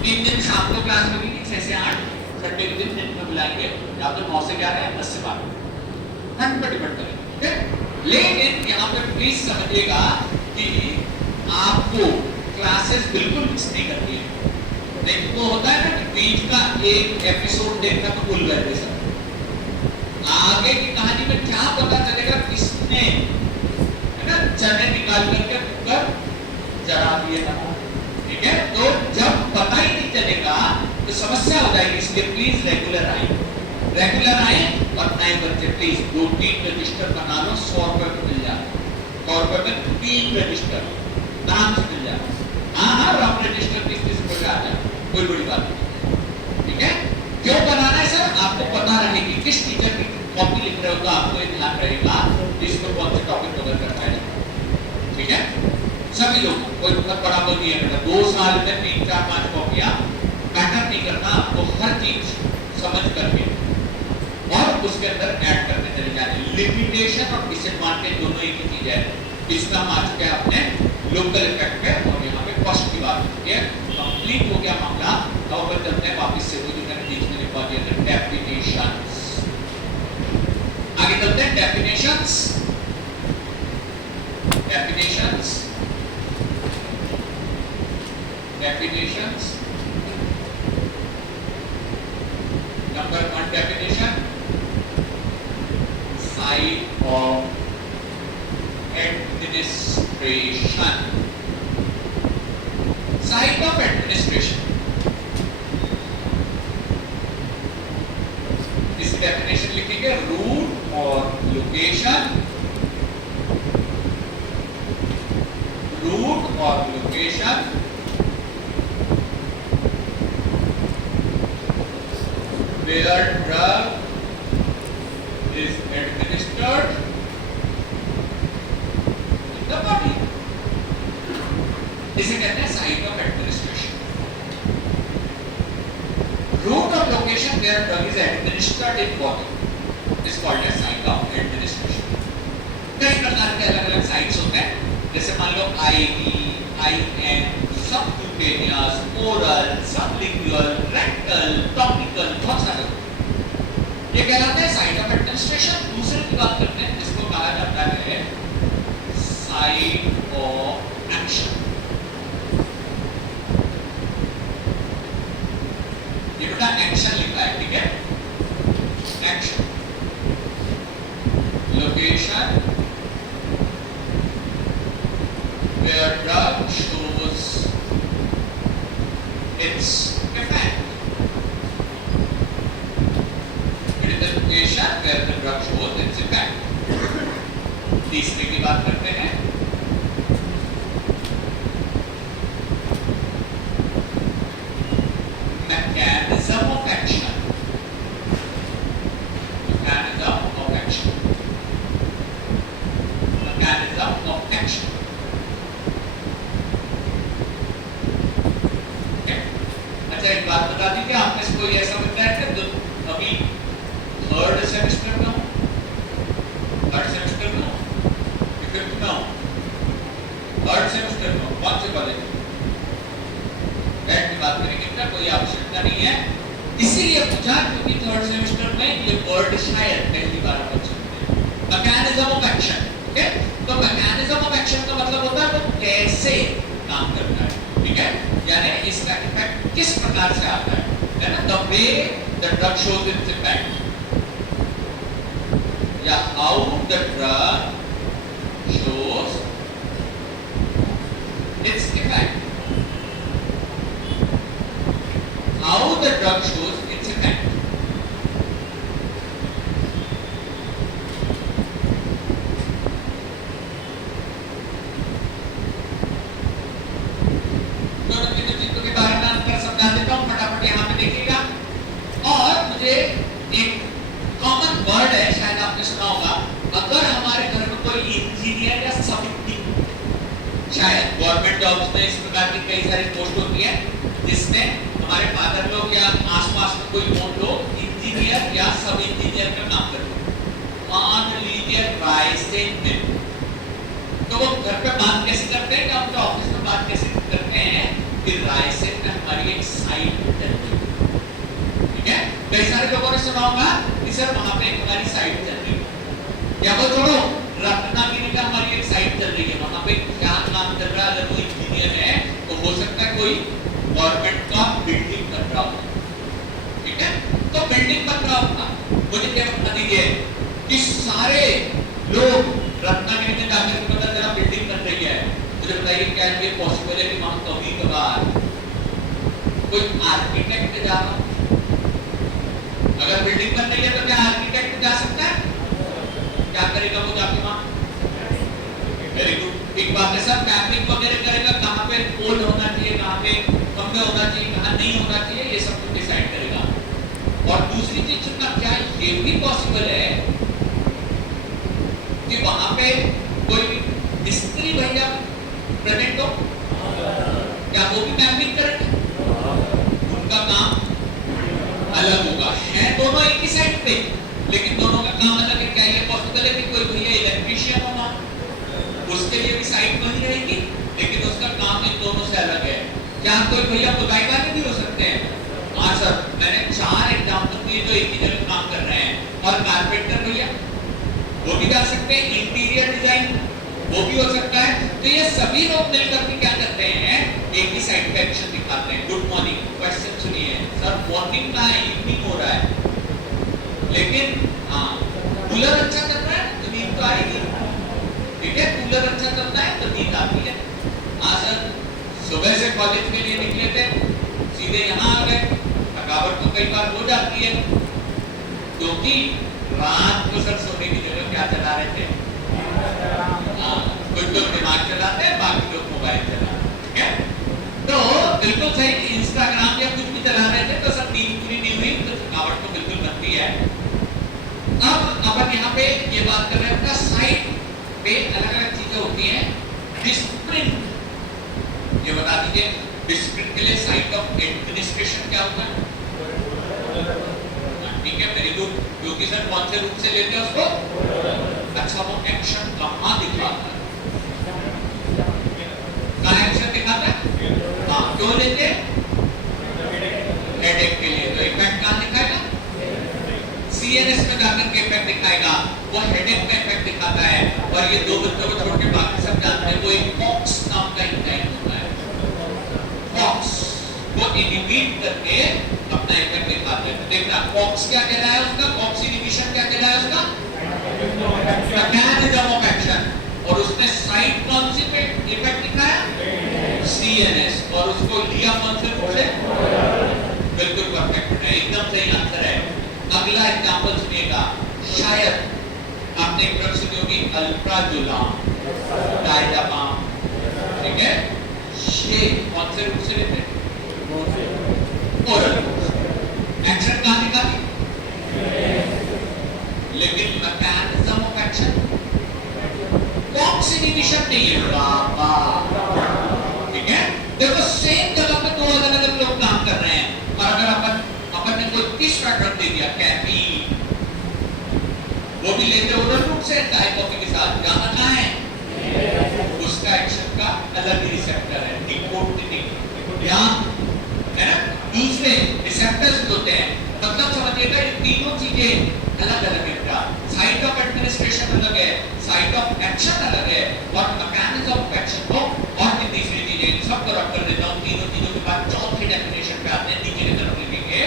3 दिन शाम को क्लास लगेगी 6 से 8, संडे के दिन में बुलाएंगे या तो 9 से 11 या 10 से 12, टाइम पर डिपेंड करेगा, ठीक है। लेकिन यहाँ पे प्लीज समझिएगा कि आपको क्लासेस बिल्कुल मिस नहीं करनी है। नहीं तो होता है ना कि बीच का एक एपिसोड देखना तो भूल गए सब, आगे की कहानी में क्या पता चलेगा किसने, है ना, चने निकाल करके कुकर जला दिए था, ठीक है। तो जब पता ही नहीं चलेगा तो समस्या हो जाएगी, इसलिए प्लीज रेगुलर आए और नए बच्चे प्लीज 2-3 रजिस्टर बना लो, 100 रुपए में मिल जाए, 100 रुपए में 3 रजिस्टर आराम से मिल जाए। हाँ, रफ रजिस्टर 30 रुपए का आ जाए, कोई बड़ी बात नहीं, ठीक है। क्यों बनाना है सर, आपको पता रहे कि किस टीचर की कॉपी लिख रहे हो तो आपको ये ध्यान रहेगा इसको कौन से टॉपिक कवर करना है, ठीक है। सभी लोग कोई बहुत बड़ा बोल नहीं है, 2 साल में 3, 4, 5 कॉपियां पैटर्न नहीं करना, आपको हर चीज समझ करके और उसके अंदर ऐड करने चले जाने। लिमिटेशन और डिसएडवांटेज दोनों एक ही चीज है। इसमें हम आ चुके हैं अपने लोकल इफेक्ट पे और यहाँ पे कॉस्ट की बात होती है। कंप्लीट हो गया मामला। अब अपन चलते हैं वापस से वो जो मैंने बीच में लिखवा दिया था, डेफिनेशंस। आगे चलते हैं definitions. Number 1 definition, side of administration. Side of administration, इस डेफिनेशन लिखेंगे, रूट और location, where drug is administered in the body, इसे कहते हैं साइट ऑफ एडमिनिस्ट्रेशन। रूट और location where drug is administered in body is called as site of administration। कई प्रकार के अलग अलग साइट्स होते हैं, जैसे मान लो IV, IM, subcutaneous, oral, sublingual, rectal, topical, बहुत सारे ये कहलाते हैं साइट ऑफ एडमिनिस्ट्रेशन। दूसरे की बात करते हैं जिसको कहा जाता है साइट ऑफ एक्शन। ये बेटा एक्शन लिखा है, ठीक है। Action, location where drug shows its effect, it is the location where the drug shows its effect। तीसरे की बात करते हैं, mechanism of action। एक बात बता दी कि आपने इसको ये समझ रहा है कि अभी थर्ड सेमेस्टर में हूँ, थर्ड सेमेस्टर में हूँ, फिफ्थ में हूँ, थर्ड सेमेस्टर में हूँ, कौन से कॉलेज में बैठ की बात करेंगे क्या, कोई आवश्यकता नहीं है। इसीलिए पूछा क्योंकि थर्ड सेमेस्टर में ये वर्ड शायद पहली बार अपन सुनते हैं, मैकेनिज्म ऑफ एक्शन। ओके, तो मैकेनिज्म ऑफ एक्शन का मतलब होता है वो कैसे काम करता है, ठीक है, यानी इसका इफेक्ट किस प्रकार से आता है ना, the way the drug shows its effect, या how the drug shows its effect, how the drug shows its effect। एक कॉमन वर्ड है, शायद आपने सुना होगा, अगर हमारे घर में कोई इंजीनियर या सब शायद गवर्नमेंट जॉब्स में इस प्रकार की कई सारी पोस्ट होती है जिसमें हमारे फादर लोग या आसपास में कोई लोग इंजीनियर या सब इंजीनियर का काम करते हैं। मान लीजिए रायसेन में, तो वो घर पे बात कैसे करते हैं, हम तो ऑफिस में बात कैसे करते हैं कि रायसेन में हमारी एक साइट चल रही है, ठीक है। कई सारे लोगों ने सुना होगा कि सर वहां पे हमारी साइट चल रही है, या वो छोड़ो रत्नागिरी में हमारी एक साइट चल रही है, वहां पे क्या काम चल रहा है। अगर कोई इंजीनियर है तो हो सकता है कोई गवर्नमेंट का बिल्डिंग बन रहा हो, ठीक है। तो बिल्डिंग बन रहा होगा, मुझे क्या बता दीजिए कि सारे लोग रत्नागिरी में जाकर पता चला बिल्डिंग बन रही है, मुझे बताइए क्या ये पॉसिबल है कि वहां कभी कभार कोई आर्किटेक्ट जा रहा हो? अगर बिल्डिंग बन रही है तो क्या आर्किटेक्ट जा सकता है? क्या करेगा वो जाके वहां? वेरी गुड, एक बात है सर, मैपिंग वगैरह करेगा, कहां पे पोल होना चाहिए, कहां पे खंभे होना चाहिए, कहां नहीं होना चाहिए, ये सब कुछ डिसाइड करेगा। और दूसरी चीज का क्या ये भी पॉसिबल है कि वहां पे कोई मिस्त्री भैया प्रेजेंट हो, क्या वो भी मैपिंग करेंगे? उनका काम अलग होगा, है दोनों एक ही साइड पे, लेकिन दोनों का काम अलग है। क्या ये पॉसिबल है कि कोई भैया इलेक्ट्रीशियन होगा, उसके लिए भी साइट वही रहेगी, लेकिन उसका काम इन दोनों से अलग है? क्या कोई भैया खुदाई वाले भी हो सकते हैं? हाँ सर, मैंने 4 एग्जाम्पल दिए जो एक ही जगह काम कर रहे हैं। और कारपेंटर भैया वो भी जा सकते हैं, इंटीरियर डिजाइन वो भी हो सकता है। तो ये सभी लोग मिलकर के क्या करते हैं, एक ही साइड पे एक्शन दिखाते हैं। गुड मॉर्निंग, क्वेश्चन सुनिए सर, मॉर्निंग का है, इवनिंग हो रहा है, लेकिन हाँ कूलर अच्छा चल रहा है तो नींद तो आएगी, ठीक है। कूलर अच्छा चलता है तो नींद आती है। हाँ सर, सुबह से कॉलेज के लिए निकले थे, सीधे यहाँ आ गए, थकावट तो कई बार हो जाती है, क्योंकि रात को सर सोने की जगह क्या चला रहे थे? हाँ, कुछ लोग दिमाग चलाते हैं, बाकी लोग मोबाइल चलाते हैं, ठीक है। तो बिल्कुल सही, इंस्टाग्राम या कुछ भी चला रहे थे तो सब नींद पूरी नहीं हुई, तो थकावट तो बिल्कुल बनती है। अब अपन यहाँ पे ये बात कर रहे हैं, साइट पे अलग अलग चीजें होती हैं। डिस्प्रिंट, ये बता दीजिए डिस्प्रिंट के लिए साइट ऑफ एडमिनिस्ट्रेशन क्या होता है? ठीक है, वेरी गुड, क्योंकि सर कौन से रूप से लेते हैं उसको? अच्छा, वो एक्शन कहाँ दिखाता है? कहाँ एक्शन दिखाता है? हाँ, क्यों लेते हैं? हेडेक के लिए। तो इफेक्ट कहाँ दिखाएगा? सीएनएस में जाकर के इफेक्ट दिखाएगा, वो हेडेक में इफेक्ट दिखाता है। और ये दो बच्चों को छोड़ के बाकी सब जानते हैं, वो एक बॉक्स नाम का एंजाइम होता है, बॉक्स वो इनिबिट करके अपना इफेक्ट दिखाते हैं। देखना बॉक्स क्या कह रहा है उसका, बॉक्स इनिबिशन क्या कह रहा है उसका? Mechanism of action. और उसने साइट कौन सी पे इफेक्ट दिखाया? सीएनएस। और उसको लिया कौन से रूप से? बिल्कुल परफेक्ट है, एकदम सही आंसर है। अगला एग्जांपल सुनिएगा, शायद आपने एक ड्रग सुनी होगी अल्प्राजोलाम, डायजापाम, ठीक है। ये कौन से रूप से लेते हैं? ओरल। एक्शन कहाँ दिखाती? लेकिन mechanism of action box inhibition नहीं है, ठीक है। देखो सेम जगह पे दो अलग अलग लोग काम कर रहे हैं, और अगर अपन ने कोई तीसरा ड्रग दे दिया कैफीन, वो भी लेते ओरल रूप से चाय कॉफी के साथ, जाना कहाँ है? उसका एक्शन का अलग ही रिसेप्टर है, निकोटिनिक, यहाँ है ना। दूसरे रिसेप्टर्स होते हैं, मतलब समझिएगा ये तीनों चीजें अलग अलग है। साइट ऑफ एडमिनिस्ट्रेशन अलग है, साइट ऑफ एक्शन अलग है, और मैकेनिज्म ऑफ एक्शन को और भी तीसरी चीजें सब कवर कर देता हूँ। तीनों चीजों के बाद चौथी डेफिनेशन पे आते हैं, नीचे की तरफ लिखेंगे,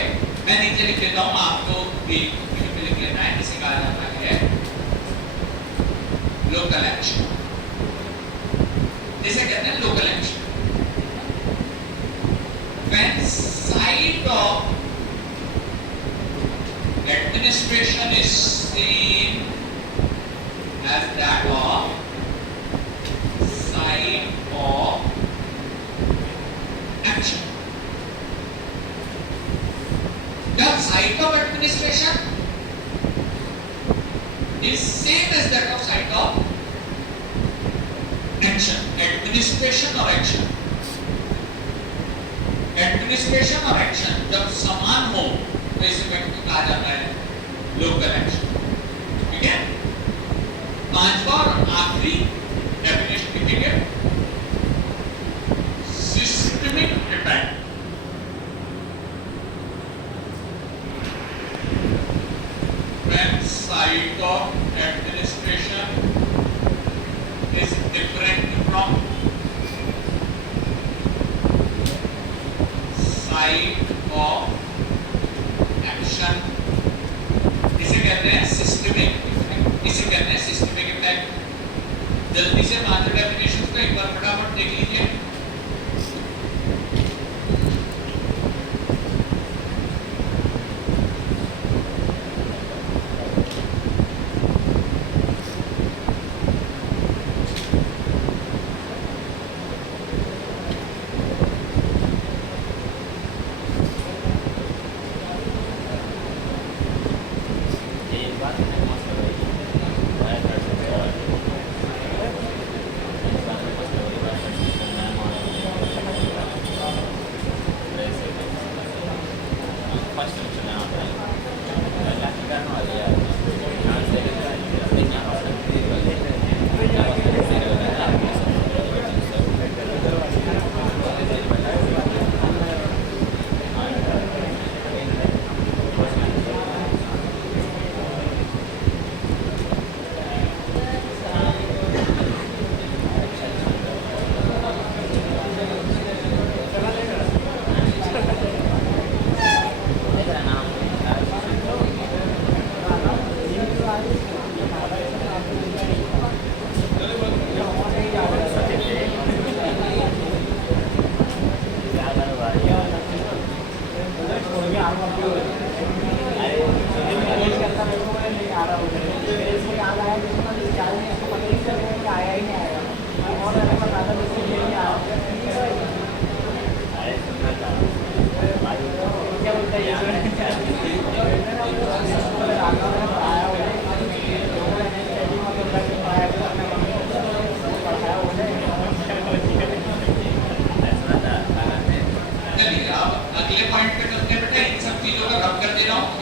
मैं नीचे लिख देता हूँ, आपको भी लिख लेना है। इसे कहा जाता है लोकल एक्शन, जिसे कहते हैं local action. When site of administration is same as that of site of action. जब site of administration is same as that of site of action, administration or action, administration और action जब समान हो तो इस इफेक्ट को कहा जाता है लोकल एक्शन, ठीक है। पांचवा और आखिरी डेफिनेशन लिखेंगे, systemic effect when site of administration is different from site of action. इसे कहते हैं सिस्टमिक इफेक्ट, इसे कहते हैं सिस्टमिक इफेक्ट। जल्दी से पांच डेफिनेशंस को एक बार फटाफट देख लीजिए।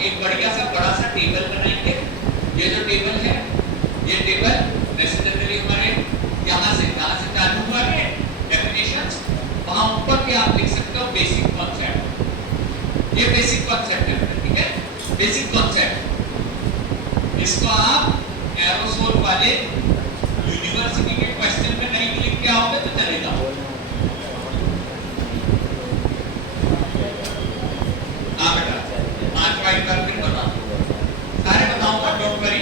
एक बढ़िया सा बड़ा सा टेबल बनाएंगे। ये जो टेबल है, ये टेबल नेसेसरली हमारे यहाँ से चालू हुआ है डेफिनेशंस, वहाँ ऊपर के आप लिख सकते हो बेसिक कॉन्सेप्ट। ये बेसिक कॉन्सेप्ट है, ठीक है, बेसिक कॉन्सेप्ट। इसको आप एरोसोल वाले यूनिवर्सिटी के क्वेश्चन में नहीं लिख के आओगे तो चलेगा। हाँ बेटा, एक बार फिर बता, सारे बताऊंगा, डोंट वरी।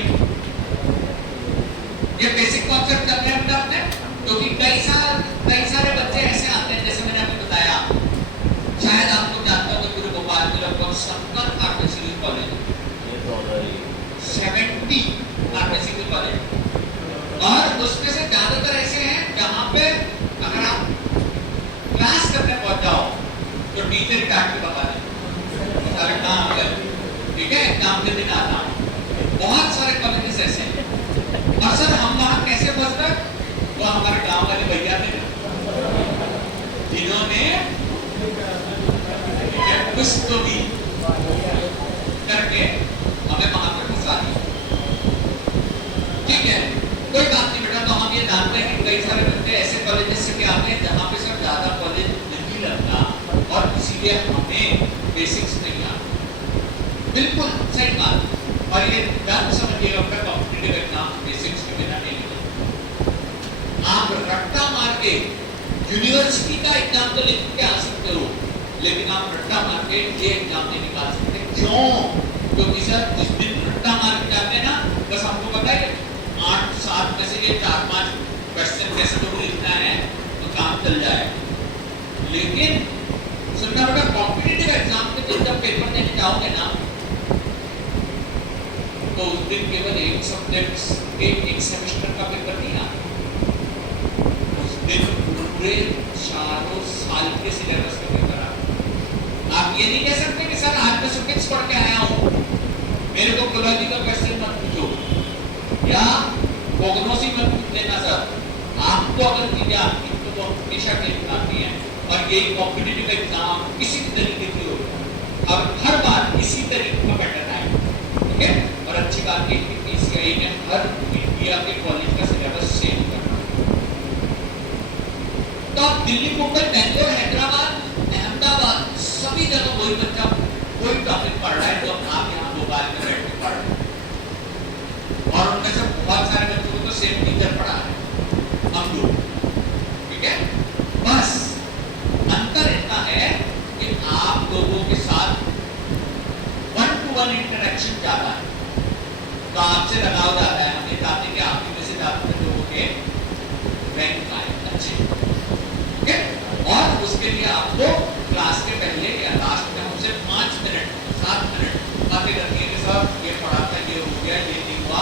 ये बेसिक कॉन्सेप्ट करने हैं अपने, क्योंकि कई सारे बच्चे ऐसे आते हैं, जैसे मैंने आपको बताया, शायद आपको जानते हो गुरु गोपाल में लगभग 70 फार्मेसी कॉलेज, 70 फार्मेसी कॉलेज, और उसमें से ज्यादातर ऐसे हैं जहाँ पे अगर आप क्लास करने पहुंच जाओ तो टीचर काट के बता दें ठीक है, एग्जाम के दिन आता हूँ। बहुत सारे कॉलेजेस ऐसे हैं, और सर हम वहाँ कैसे पहुँचते हैं? वो हमारे गांव वाले भैया थे जिन्होंने कुछ तो भी करके हमें वहाँ पर फंसा दिया। ठीक है, कोई बात नहीं बेटा, तो हम ये जानते हैं कि कई सारे बच्चे ऐसे कॉलेजेस से आते हैं जहाँ पे सर ज्यादा कॉलेज नहीं लगता, और इसीलिए हमें बेसिक्स नहीं आता। बिल्कुल सही बात, और ये बात समझिएगा अपना कॉम्पिटिटिव एग्जाम बेसिक्स के बिना नहीं निकलता। आप रट्टा मार के यूनिवर्सिटी का एग्जाम तो लिख के आ सकते हो, लेकिन आप रट्टा मार के ये एग्जाम नहीं निकाल सकते। क्यों? क्योंकि सर जिस दिन रट्टा मार के जाते हैं ना, बस हमको पता है 8-7 में से ये 4-5 क्वेश्चन कैसे तो लिखना है तो काम चल जाए। लेकिन सुनना बेटा, कॉम्पिटिटिव एग्जाम के दिन जब पेपर देने जाओगे ना, तो उस दिन केवल एक सब्जेक्ट्स के एक सेमेस्टर का पेपर नहीं आता, उस दिन पूरे चारों साल के सिलेबस का पेपर आता। आप ये नहीं कह सकते कि सर आज मैं सुफिक्स पढ़ के आया हूँ, मेरे को कोलॉजी का क्वेश्चन मत पूछो, या कोग्नोसी मत पूछ लेना। सर आपको अगर चीजें आती तो वो हमेशा टेस्ट आती है, और यही कॉम्पिटिटिव एग्जाम इसी तरीके की होती है, और हर बार इसी तरीके का पैटर्न आएगा। ठीक है, और अच्छी बात ये है कि PCI ने हर इंडिया के कॉलेज का सिलेबस सेम करना, तो आप दिल्ली, मुंबई, बेंगलोर, हैदराबाद, अहमदाबाद सभी जगह वही बच्चा कोई टॉपिक पढ़ रहा है जो आप यहाँ भोपाल में बैठ के पढ़ रहे हैं, और उनमें से बहुत सारे बच्चों को तो सेम टीचर पढ़ा है, हम लोग, ठीक है। बस अंतर इतना है कि आप लोगों के साथ वन टू वन इंटरेक्शन ज्यादा है, तो आपसे लगाव ज्यादा है। हम ये चाहते हैं कि आपके में से ज्यादातर लोगों के रैंक आए अच्छे, ठीक है। और उसके लिए आपको क्लास के पहले या लास्ट में हमसे 5 मिनट 7 मिनट बातें करनी है कि सर ये पढ़ा था, ये हो गया, ये नहीं हुआ,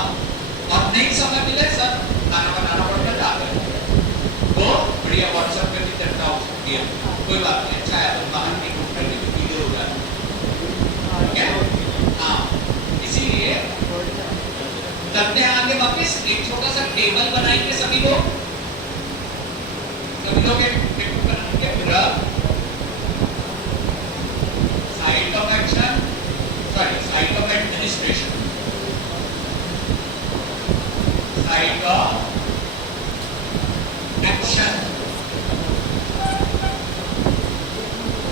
और नहीं समझ मिले सर खाना बनाना पड़ता जाकर, तो बढ़िया व्हाट्सएप पे भी चर्चा हो सकती है, कोई बात नहीं, अच्छा है तो बाहर नहीं घूम करके तो वीडियो हो जाता, ठीक है। हाँ, इसीलिए करते हैं आगे वापस। एक छोटा सा टेबल बनाएंगे सभी लोग एक बनाएंगे, site of action, sorry site of administration, site of action,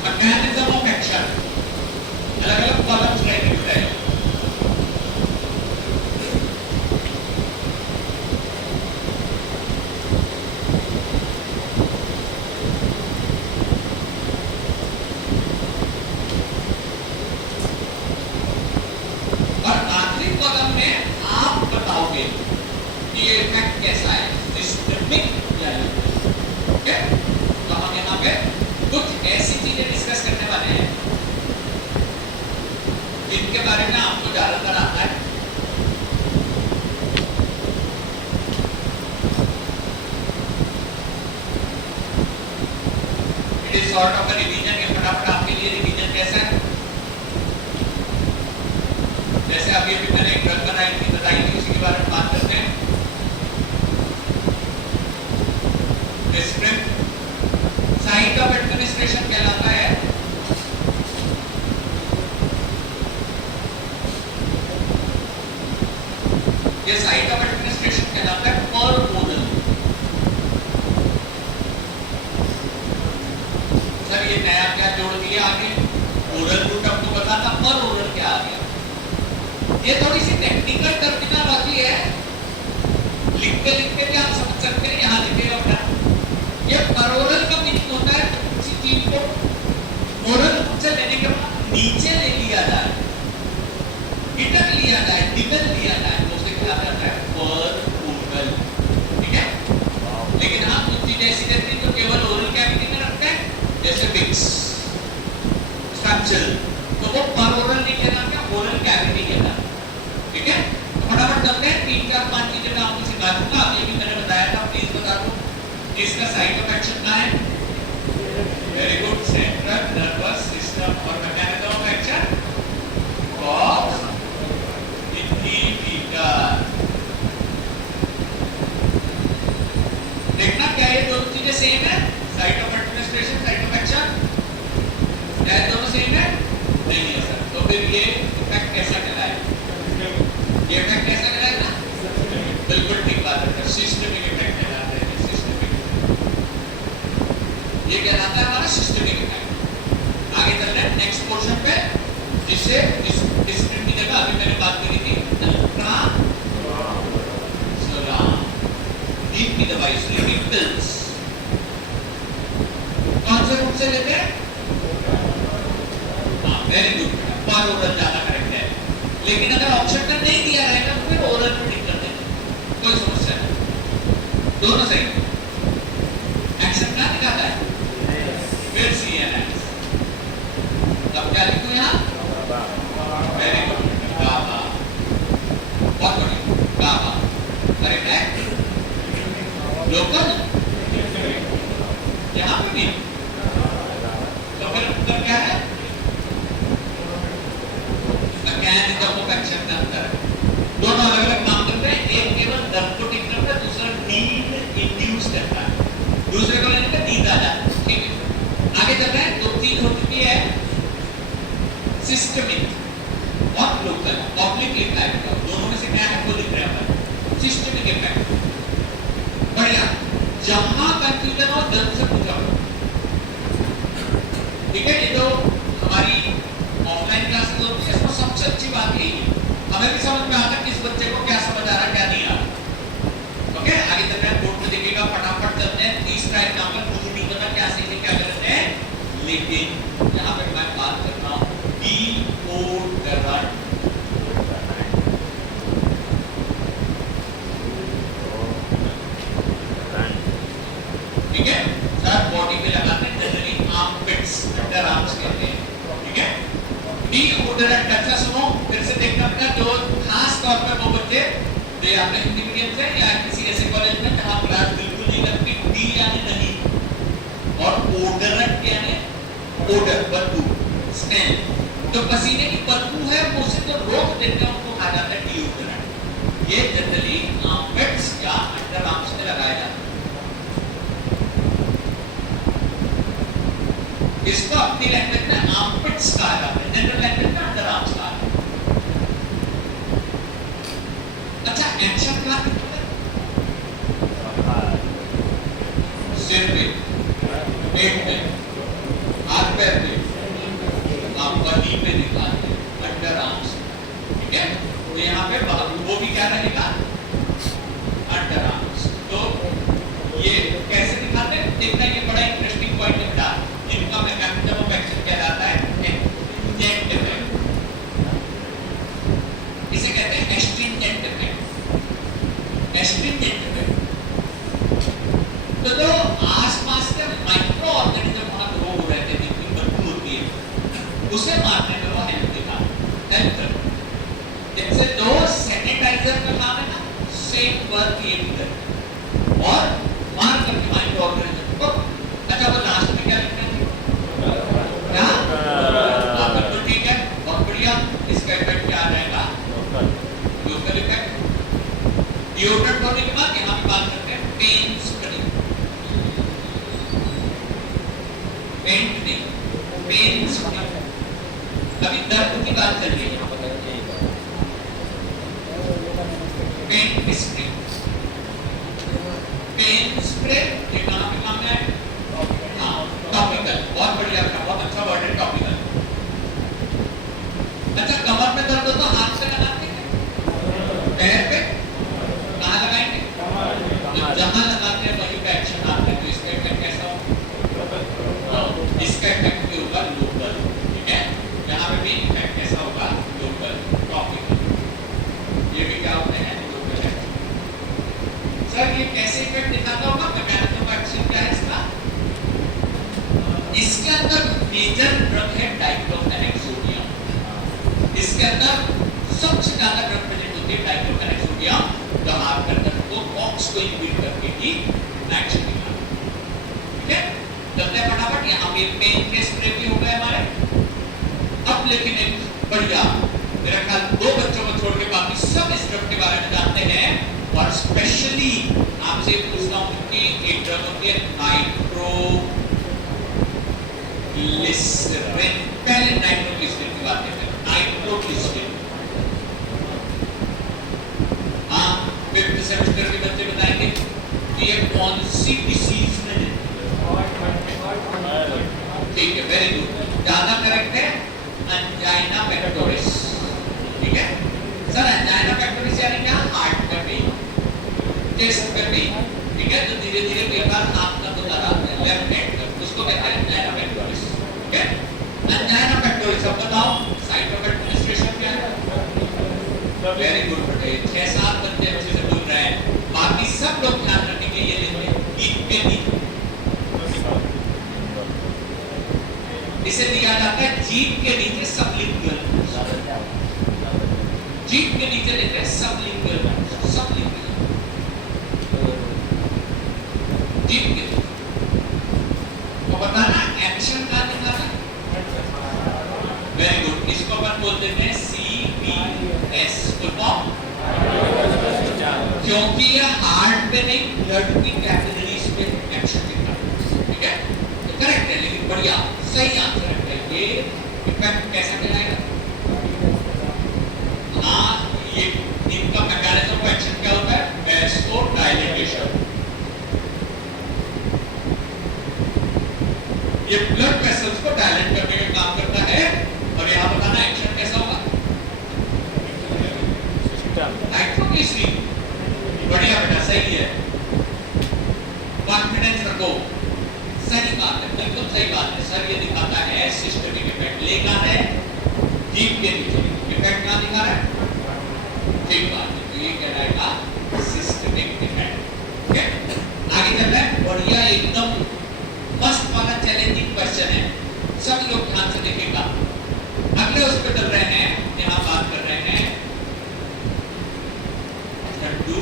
mechanism of action, अलग अलग कॉलम्स रहेंगे बताइए। जिनके बारे में आपको ज्यादातर आता है, it is sort of a revision. ये फटाफट आपके लिए रिवीजन कैसा है, जैसे अभी अभी मैंने एक ड्रग बताई थी उसी के बारे में बात करते हैं। साइट ऑफ एडमिनिस्ट्रेशन कहलाता है ये साइट ऑफ एडमिनिस्ट्रेशन कहलाता है पर ओनर। सर ये नया क्या जोड़ दिया आगे, ओरल रूट आपको पता था, पर ओरल क्या आ गया। ये थोड़ी सी टेक्निकल टर्मिनोलॉजी है, लिखते लिखते भी आप समझ सकते हैं, यहाँ लिखेगा अपना। ये पर ओरल का मीनिंग होता है किसी चीज को ओरल रूट से लेने के बाद नीचे ले लिया जाए, इधर लिया जाए, निकल लिया जाए, तो उसे क्या कहते हैं पर ओरल, ठीक है। लेकिन आप कुछ चीजें ऐसी रहती हैं जो केवल ओरल कैविटी में रखते हैं, जैसे विक्स, स्ट्रक्चर, तो वो पर ओरल नहीं कहलाता, ओरल कैविटी कहलाता, ठीक है। तो फटाफट करते हैं, 3 4 5 चीजें मैं आपको सिखा दूंगा। अभी भी मैंने बताया था, प्लीज बता दो इसका साइट ऑफ एक्शन क्या है। Very good, central nervous system, और mechanism of action cause inhibitor. देखना क्या ये दोनों चीजें सेम है, site of administration, site of action, क्या ये दोनों सेम है? नहीं है सर। तो फिर ये इफेक्ट कैसा कहलाएगा, ये इफेक्ट कैसा कहलाएगा? बिल्कुल ठीक बात है, सिस्टमिक इफेक्ट कहलाता है। ये कहलाता है हमारा सिस्टमिक इफेक्ट। आगे चल रहे हैं नेक्स्ट पोर्शन पे, जिससे डिस्क्रिट की जगह अभी मैंने बात करी थी अल्ट्रा सोलार डीप की दवाई, स्लीपिंग पिल्स कौन से रूट से लेते हैं? हाँ वेरी गुड, पर ओरल ज्यादा करेक्ट है। लेकिन अगर ऑप्शन में नहीं दिया रहेगा तो फिर ओरल पे टिक कर देंगे, कोई समस्या नहीं, दोनों सही। एक्शन क्या दिखाता है? फिर सीएनएस, तब क्या लिखूं यहाँ? वेरी गुड, गाबा, बहुत बढ़िया, गाबा करेक्ट है। लोकल यहाँ पे भी, तो फिर उत्तर क्या है? मैकेनिज्म ऑफ एक्शन का अंतर है, दोनों अलग अलग काम करते हैं। एक केवल दर्द को ठीक करता है, दूसरा नींद इंड्यूस करता है, दूसरे को लेने का नींद आ जाता है, ठीक है। आगे चल रहे हैं, 2 चीज हो चुकी है, सिस्टमिक और लोकल। पब्लिक लिखा है, दोनों में से क्या है वो लिख रहे हैं अपन, सिस्टमिक इफेक्ट। बढ़िया, जहां कंफ्यूजन हो जल्द से पूछा करो, ठीक है। ये तो हमारी ऑफलाइन क्लासेस होती है, इसमें सबसे अच्छी बात यही है, हमें भी समझ में आता है किस बच्चे को क्या समझ आ रहा है क्या नहीं आ रहा। ओके, आगे तक बोर्ड में देखिएगा, फटाफट चलते हैं। तीसरा एग्जांपल, मुझे नहीं पता क्या सही है क्या गलत है, लेकिन यहाँ पे मैं बात कर रहा हूँ डिओडोरेंट। ठीक है, सर बॉडी पे लगाते हैं, जनरली आर्मपिट्स, अंडर आर्म्स कहते हैं, ठीक है। डिओडोरेंट, अच्छा सुनो, फिर से देखना बेटा, जो खास तौर पे वो बच्चे जो आपने हिंदी मीडियम से या किसी ऐसे कॉलेज में जहाँ क्लास बिल्कुल नहीं लगती, डी यानी नहीं और ओडोरेंट यानी ओडर, बदबू, स्मेल, जो पसीने की बदबू है वो उसे तो रोक देते हैं, उनको कहा जाता है डिओडोरेंट। ये जनरली आर्मपिट्स या अंडर आर्म्स में लगाया जाता है। इसको अपनी लैंग्वेज में आर्मपिट्स कहा जाता है, जनरल लैंग्वेज में अंडर आर्म्स कहा जाता है। अच्छा, एक्शन कहां पे होता है? सिर पे, पेट पे, हाथ पैर पे, आप बॉडी पे दिखाते हैं, अंडर आर्म्स, ठीक है। तो यहाँ पे वो भी क्या रहेगा, अंडर आर्म्स। तो ये कैसे दिखाते हैं देखना, ये बड़ा इंटरेस्टिंग पॉइंट है बेटा। इनका मैकेनिज्म ऑफ एक्शन क्या जाता है, एस्ट्रिंजेंट इफेक्ट, इसे कहते हैं एस्ट्रिंजेंट इफेक्ट, एस्ट्रिंजेंट इफेक्ट। तो जो आसपास के माइक्रो ऑर्गेनिज्म वहां ग्रो हो रहे थे, जिनकी बदबू होती है, उसे मारने में वो हेल्प दिखा, हेल्प करता है। जैसे जो सैनिटाइजर का काम है ना, सेम वर्क ये भी करता है और मार करके माइक्रो ऑर्गेनिज्म को। अच्छा, वो लास्ट में क्या लिखना है, तो ठीक है, बहुत बढ़िया। इसका इफेक्ट क्या आ जाएगा, लोकल इफेक्ट। डिओड्रेंट होने के बाद यहाँ पे बात करते हैं पेन स्प्रे, पेंट नहीं, पेन स्प्रे। अभी दर्द की बात चल रही है, पेन स्प्रे, पेन स्प्रे ये कहाँ पे काम है, टॉपिकल, बहुत बढ़िया, बहुत अच्छा वर्ड है टॉपिकल। अच्छा, कमर में दर्द हो तो हाथ से लगाते हैं, पैर पे कहाँ लगाएंगे, तो जहाँ लगाते हैं वहीं पे एक्शन आता है। तो इसका इफेक्ट कैसा होगा, इसका इफेक्ट भी होगा लोकल, ठीक है। यहाँ पे भी इफेक्ट कैसा होगा, लोकल, टॉपिकल। ये भी क्या होते हैं, लोकल एक्शन। सर ये कैसे इफेक्ट दिखाता होगा, मैकेनिज्म ऑफ एक्शन क्या है इसका, इसके अंदर मेजर ड्रग है डाइक्लोफेनेक सोडियम, इसके अंदर सबसे ज्यादा ड्रग प्रेजेंट होती है डाइक्लोफेनेक सोडियम, जो हार्ट के अंदर को बॉक्स को इनहिबिट करके ही एक्शन दिखाता है, ठीक है। चलते हैं फटाफट, यहाँ पे पेन के स्प्रे भी हो गए हमारे। अब लेकिन एक बढ़िया, मेरा ख्याल 2 बच्चों को छोड़ के बाकी सब इस ड्रग के बारे में जानते हैं, और स्पेशली आपसे पूछता हूँ कि एक ड्रग होती है नाइट्रोग्लिसरीन। पहले नाइट्रोग्लिसरीन की बात करते हैं, नाइट्रोग्लिसरीन। हाँ, 5th सेमेस्टर के बच्चे बताएंगे कि ये कौन सी डिसीज में देते हैं। ठीक है, वेरी गुड, ज्यादा करेक्ट है, एंजाइना पेक्टोरिस, ठीक है। सर एंजाइना पेक्टोरिस यानी क्या, हार्ट का पेन, चेस्ट का पेन, ठीक है। तो धीरे धीरे कई बार हाथ का तो लगाते हैं, लेफ्ट हैंड का, उसको कहते हैं एंजाइना पेक्टोरिस, ठीक है। एंजाइना पेक्टोरिस, अब बताओ साइट ऑफ एडमिनिस्ट्रेशन क्या है, वेरी गुड बेटे, 6-7 बच्चे अच्छे से बोल रहे हैं, बाकी सब लोग ध्यान रखेंगे। ये लेंगे जीभ के नीचे, इसे दिया जाता है जीभ के नीचे सबलिंगुअल, जीभ के नीचे लेते हैं सबलिंगुअल, सबलिंगुअल, जीभ के। तो बताना एक्शन का दिखाना, वेरी गुड। इसको अपन बोल देते हैं CBS, फुल फॉर्म, क्योंकि ये हार्ट पे नहीं, ब्लड की कैपिलरीज पे एक्शन दिखाता है, ठीक है। तो करेक्ट है, लेकिन बढ़िया, सही आंसर है। ये इफेक्ट कैसा दिखाएगा, हाँ, ये इनका मैकेनिज्म ऑफ एक्शन क्या होता है, वैसोडाइलेशन, ले कहाँ रहे जीप के नीचे, इफेक्ट कहाँ दिखा रहा है ठीक बात है। तो ये कहलाएगा सिस्टमिक इफेक्ट। ओके, आगे चल रहे हैं। बढ़िया एकदम मस्त वाला चैलेंजिंग क्वेश्चन है, सब लोग ध्यान से देखिएगा। अगले उस पर चल रहे हैं, यहाँ बात कर रहे हैं लड्डू।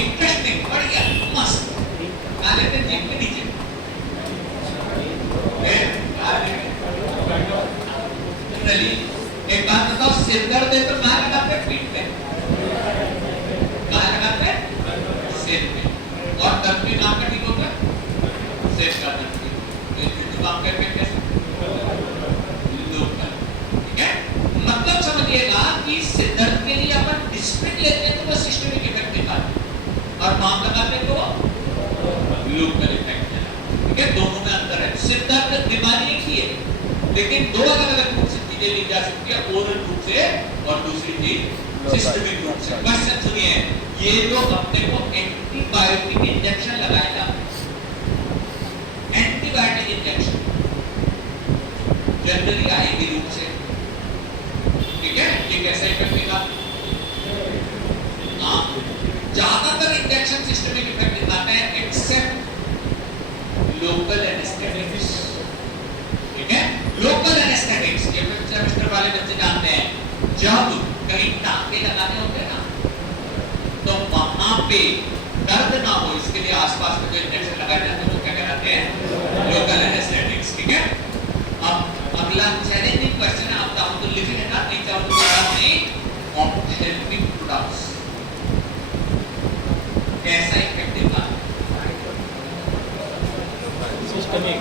इंटरेस्टिंग, बढ़िया, मस्त। कहाँ लेते हैं जीप के नीचे? एक बात बताओ, सिर दर्द है तो कहाँ लगाते हैं? पीठ पे। कहाँ लगाते हैं? सिर पे। और दर्द भी कहाँ का ठीक होगा? सिर का दर्द भी। तो जो काम करते हैं कैसे? लोकल। ठीक है, मतलब समझिएगा कि सिर दर्द के लिए अपन डिस्प्रिन लेते हैं तो वो सिस्टमिक इफेक्ट दिखाते हैं, और माम लगाते हैं तो लोकल इफेक्ट है। ठीक है, दोनों में अंतर है। सिर दर्द बीमारी एक ही है, लेकिन दो अलग-अलग रूप से चीजें ली जा सकती है, ओरल रूप से और दूसरी चीज सिस्टमिक रूप से। क्वेश्चन सुनिए, ये जो अपने को एंटीबायोटिक इंजेक्शन लगाएगा, एंटीबायोटिक इंजेक्शन जनरली आएगी रूप से, ठीक है, ये कैसा इफेक्ट देगा? हाँ, ज्यादातर इंजेक्शन सिस्टमिक इफेक्ट दिखाते हैं एक्सेप्ट लोकल एनेस्थेटिक्स। ठीक है, लोकल एनेस्थेटिक्स ये सेमेस्टर वाले बच्चे जानते हैं, जब कहीं टांके लगाने होते हैं ना, तो वहां पे दर्द ना हो इसके लिए आसपास में जो इंजेक्शन लगाए जाते हैं वो क्या कहलाते हैं? Local anaesthetics. ठीक है, अब अगला चैलेंजिंग क्वेश्चन है, आप चाहो तो लिख लेना, नहीं चाहो तो नहीं। ऑप्थेल्मिक प्रोडक्ट्स कैसा इफेक्ट देगा? सिस्टमिक,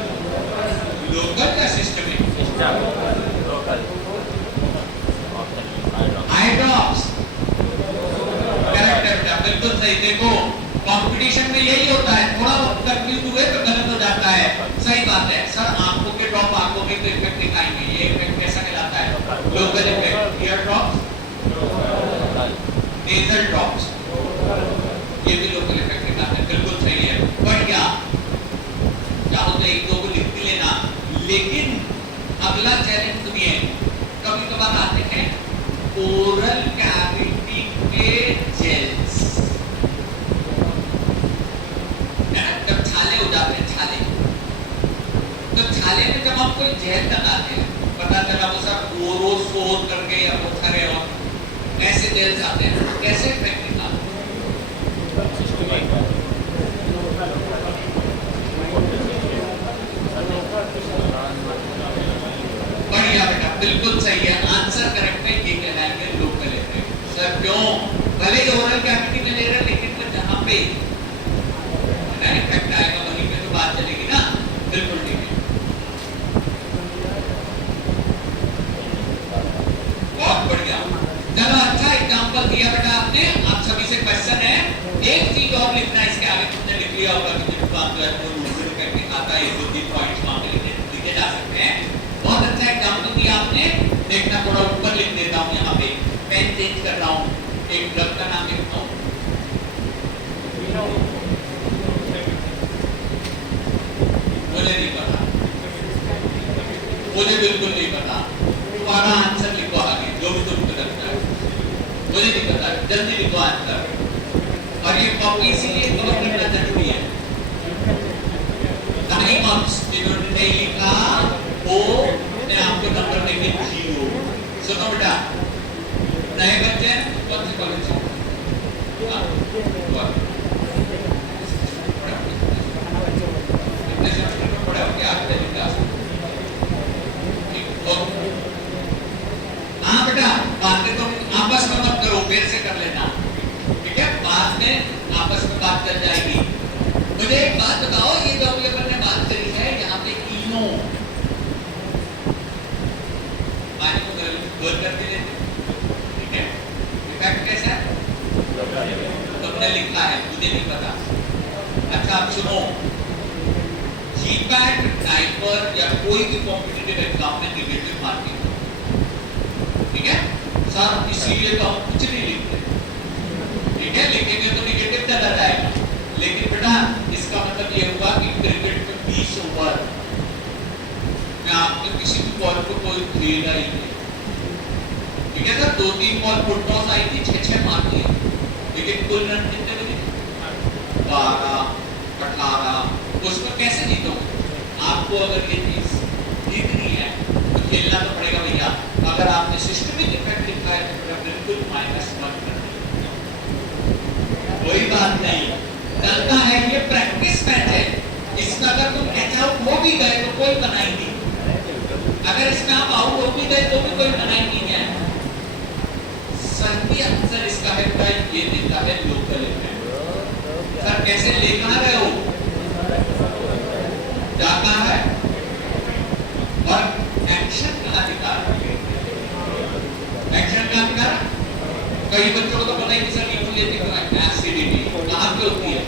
लोकल या systemic? Local. Eye drops correct है बेटा, बिल्कुल सही। देखो कंपटीशन में यही होता है, थोड़ा कंफ्यूज हुए तो गलत हो जाता है। सही बात है सर, आंखों के ड्रॉप, आंखों के तो इफेक्ट दिखाएंगे, ये इफेक्ट कैसा कहलाता है? Local effect. Ear drops, nasal drops, ये भी लोकल इफेक्ट दिखाते हैं, बिल्कुल सही है, बढ़िया। चाहो तो एक दो को लिख भी लेना। लेकिन अगला चैलेंज सुनिए, कभी कभार आते हैं ओरल कैविटी के जेल्स, जब छाले हो जाते हैं, छाले, तो छाले में जब हम कोई जेल लगाते हैं, पता चला वो सब ओरोसोल करके या वो खरे और ऐसे जेल्स आते हैं, कैसे इफेक्ट दिखाते हैं? बढ़िया बेटा, बिल्कुल सही है, आंसर करेक्ट है, ये कहलाएंगे लोकल इफेक्ट। सर क्यों? भले ही ओरल कैविटी में ले रहे हैं, लेकिन वो जहां पे इफेक्ट आएगा वहीं पे तो बात चलेगी ना। बिल्कुल ठीक है, बहुत बढ़िया। चलो अच्छा एग्जांपल दिया बेटा आपने। आप सभी से क्वेश्चन है, एक चीज और लिखना, इसके आगे तुमने लिख लिया होगा कि जो बात जो है वो इफेक्ट दिखाता है, 1-2-3 पॉइंट्स वहां पे लिखे जा सकते हैं। बहुत अच्छा एग्जांपल दिया आपने, देखना थोड़ा ऊपर लिख देता हूं, यहाँ पे पेन चेंज कर रहा हूं, एक ड्रग का नाम लिखता हूं, मुझे नहीं पता, मुझे बिल्कुल नहीं पता, तुम्हारा आंसर लिखो आगे, जो भी तुमको लगता है, मुझे नहीं पता, जल्दी लिखो आंसर। और ये कॉपी इसीलिए कवर करना जरूरी है। टाइम अप्स जिन्होंने नहीं लिखा वो ने आपको नंबर देंगे 0। सुनो बेटा, नए बच्चे हैं, कौन से कॉलेज से? कितने सेमेस्टर में पढ़े हो? क्या पहली क्लास? हाँ बेटा, बातें तो आपस में मत करो, फिर से कर लेना, ठीक है? बाद में आपस में बात कर जाएगी। मुझे एक बात बताओ, ये जो अभी अपन ने बात करी है यहाँ पे इनो, पानी को गर्म करके लेते, ठीक है? इफेक्ट कैसा है? तुमने लिखा है, मुझे नहीं पता। अच्छा आप सुनो, जीपैट टाइपर या कोई भी कॉम्पिटिटिव एग्जाम में नेगेटिव मार्किंग, ठीक है सर? इसीलिए तो हम कुछ नहीं लिखते, ठीक है? लिखेंगे तो नेगेटिव चला जाएगा। लेकिन बेटा इसका मतलब ये हुआ कि क्रिकेट में कोई खेला ही नहीं। ठीक है सर, 2-3 बॉल फुल टॉस आई थी, 6-6 मार दिए, लेकिन कुल रन कितने बने? 12, 18। उसमें कैसे जीतोगे? आपको अगर ये चीज जीतनी है तो खेलना तो पड़ेगा भैया। अगर आपने सिस्टमिक इफेक्ट लिखा है तो बिल्कुल -1 कर दें, कोई बात नहीं, चलता है, ये प्रैक्टिस मैच है। इसमें अगर तुम कैच आउट हो भी गए तो कोई बनाई नहीं, अगर इसमें आप आउट हो भी गए तो भी कोई बनाई नहीं है। सही आंसर इसका है भाई, ये देता है लोकल इफेक्ट। सर कैसे ले कहां रहे हो, जाता है, और एक्शन कहां दिखा रहा है? एक्शन कहां दिखा रहा है? कई बच्चों को तो पता ही नहीं सर न्यूट्रल लेते क्यों है, एसिडिटी कहां पे होती है?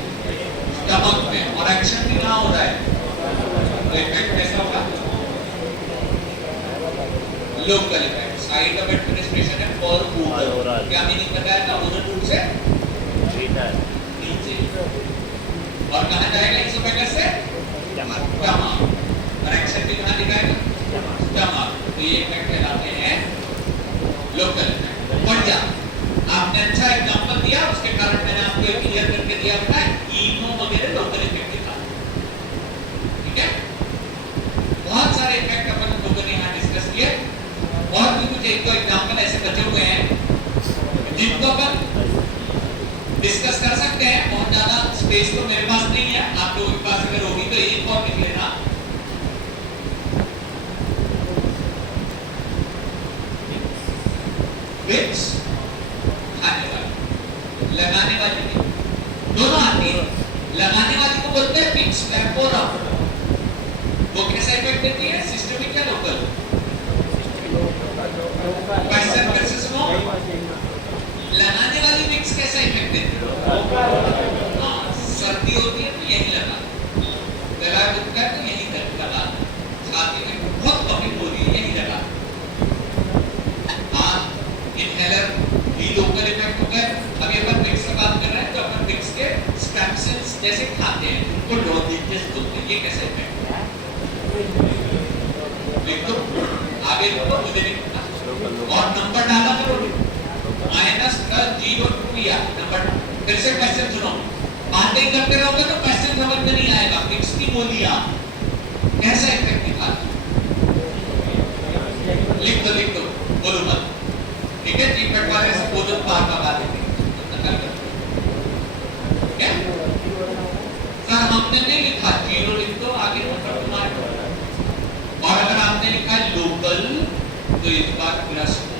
स्टमक में, और एक्शन भी कहां हो रहा है? तो इफेक्ट कैसा होगा? Local effect, site of administration है और ओरल। क्या मीनिंग बताया था? ओरल रूट से नीचे, और कहां जाएगा इसोफेगस से? स्टमक। और एक्शन भी कहां दिखाएगा? स्टमक। तो ये इफेक्ट कहलाते हैं लोकल इफेक्ट। और क्या आपने अच्छा एग्जांपल दिया, उसके कारण मैंने आपको ये क्लियर करके दिया था, ईनो वगैरह लोकल इफेक्ट दिखा। ठीक है, बहुत सारे इफेक्ट अपन लोगों ने यहाँ डिस्कस किए, और भी कुछ एक दो एग्जांपल ऐसे बचे हुए हैं जिनको अपन डिस्कस कर सकते हैं। बहुत ज्यादा स्पेस तो मेरे पास नहीं है, आप लोगों के पास अगर होगी तो एक और लिख लेना। विक्स खाने वाली, लगाने वाली नहीं, दोनों आती है। लगाने वाली को बोलते हैं विक्स वेपोरा। वो कैसा इफेक्ट देती है, सिस्टमिक या लोकल? क्वेश्चन कैसे सुनो, लगाने वाली विक्स कैसा इफेक्ट देती है? हाँ, सर्दी होती है तो यही लगा, गला दुखता है तो यही लगा, छाती में बहुत कमिंग हो रही है यही लगा। हाँ, इनहेलर भी लोकल इफेक्ट होता है। अभी अपन विक्स की बात कर रहे हैं तो अपन विक्स के स्टेम सेल्स जैसे खाते हैं, उनको लोडिजेस बोलते हैं। ये कैसा इफेक्ट है? लिख दो, आगे लिखो, मुझे नहीं पता, और नंबर डाला करो, -0 लिया नंबर। फिर से क्वेश्चन सुनो, बातें करते रहोगे तो क्वेश्चन समझ में नहीं आएगा। फिक्स की बोलिया कैसा इफेक्ट दिखाती है? लिख दो, बोलो मत। ठीक है, जीपेट वाले से बोलो, बार लगा देंगे, नकल करते। क्या सर हमने नहीं लिखा, 0 लिख दो, आगे नंबर तुम्हारे। और अगर आपने लिखा है लोकल तो इस बार +4,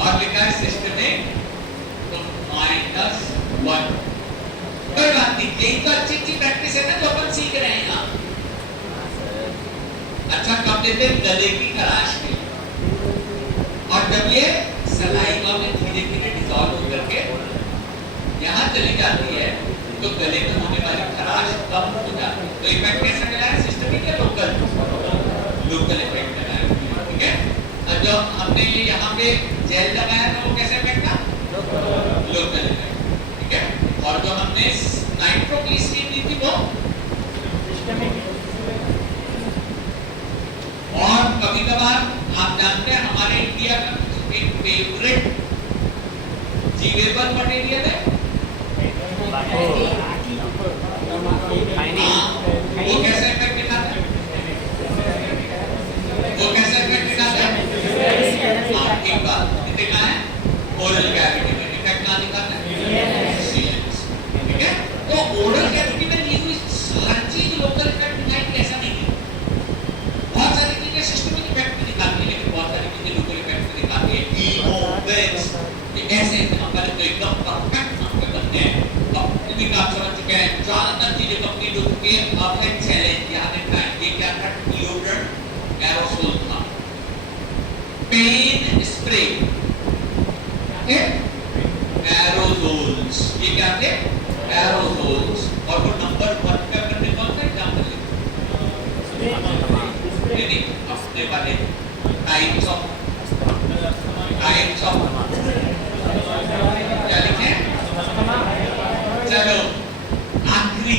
और लिखा है सिस्टमिक तो -1। कोई बात नहीं, यही तो अच्छी प्रैक्टिस है ना जो अपन सीख रहे हैं यहाँ। अच्छा कब देते हैं? गले की खराश में, और जब ये सलाइवा में धीरे धीरे डिसॉल्व होकर के यहाँ चली जाती है तो गले में होने वाली खराश कम हो जाती है। तो इफेक्ट कैसा मिला है, सिस्टमिक या लोकल? लोकल इफेक्ट मिला है। ठीक है, और जो हमने ये यहाँ पे जेल लगाया था वो कैसा इफेक्ट था? Local effect. ठीक है, और जो हमने नाइट्रोग्लिसरीन दी थी वो सिस्टमिक। और कभी कभार आप जानते हैं हमारे इंडिया का एक फेवरेट जीवेबल मटेरियल है वो कैसा इफेक्ट दिखाता है? वो कैसा इफेक्ट दिखाता है? एक बात दिखा है, ओरल कैविटी में इफेक्ट कहाँ दिखाता है? सीएनएस। ठीक है, तो ओरल कैविटी में ली हुई हर चीज लोकल इफेक्ट दिखाई, कैसा नहीं है? बहुत सारी चीजें सिस्टमिक इफेक्ट दिखाती है, लेकिन बहुत सारी चीजें लोकल इफेक्ट दिखाती है। इनोवेट्स ये कैसे हमारे तो एकदम परफेक्ट आपके बन गए। अब भी आप समझ चुके हैं, ज्यादातर चीजें कंप्लीट हो चुकी है। अब है चैलेंज, यहाँ देखना है ये क्या था? डिओड्रेंट एरोसोल था, पेन स्प्रे थे, एरोसोल्स, ये क्या थे? एरोसोल्स। और वो नंबर 1 पे करने कौन सा एग्जांपल नहीं अपने वाले टाइप्स ऑफ क्या लिखे? चलो आखिरी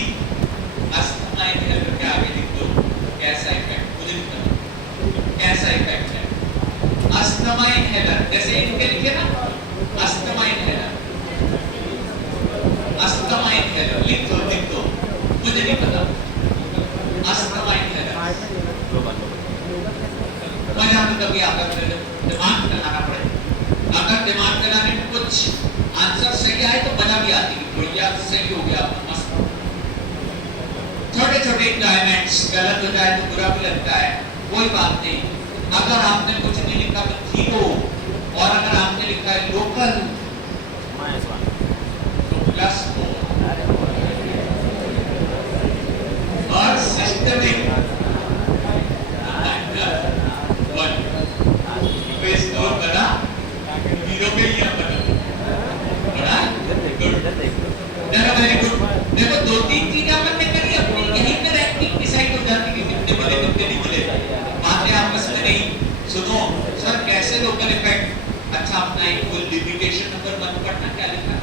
अस्थमा इनहेलर के आगे लिख दो कैसा इफेक्ट, मुझे नहीं पता। कभी आपका दिमाग लगाना पड़ेगा। अगर दिमाग लगाने में कुछ आंसर सही आए तो मजा भी आती है, बढ़िया सही हो गया आपका मस्त। छोटे छोटे एंजॉयमेंट्स, गलत हो जाए तो बुरा भी लगता है, कोई बात नहीं। अगर आपने कुछ नहीं लिखा तो ठीक हो, और अगर आपने लिखा है लोकल तो प्लस हो, और सिस्टमिक बना जीरो पे ही आप बना बना गुड, वेरी गुड। देखो दो तीन चीजें अपन ने करी, अपनी यहीं पे रैंकिंग डिसाइड हो जाती है कितने मिले कितने नहीं मिले, बातें आपस में नहीं। सुनो सर कैसे लोकल इफेक्ट, अच्छा अपना एक कोई लिमिटेशन नंबर 1 पढ़ना, क्या लिखा है?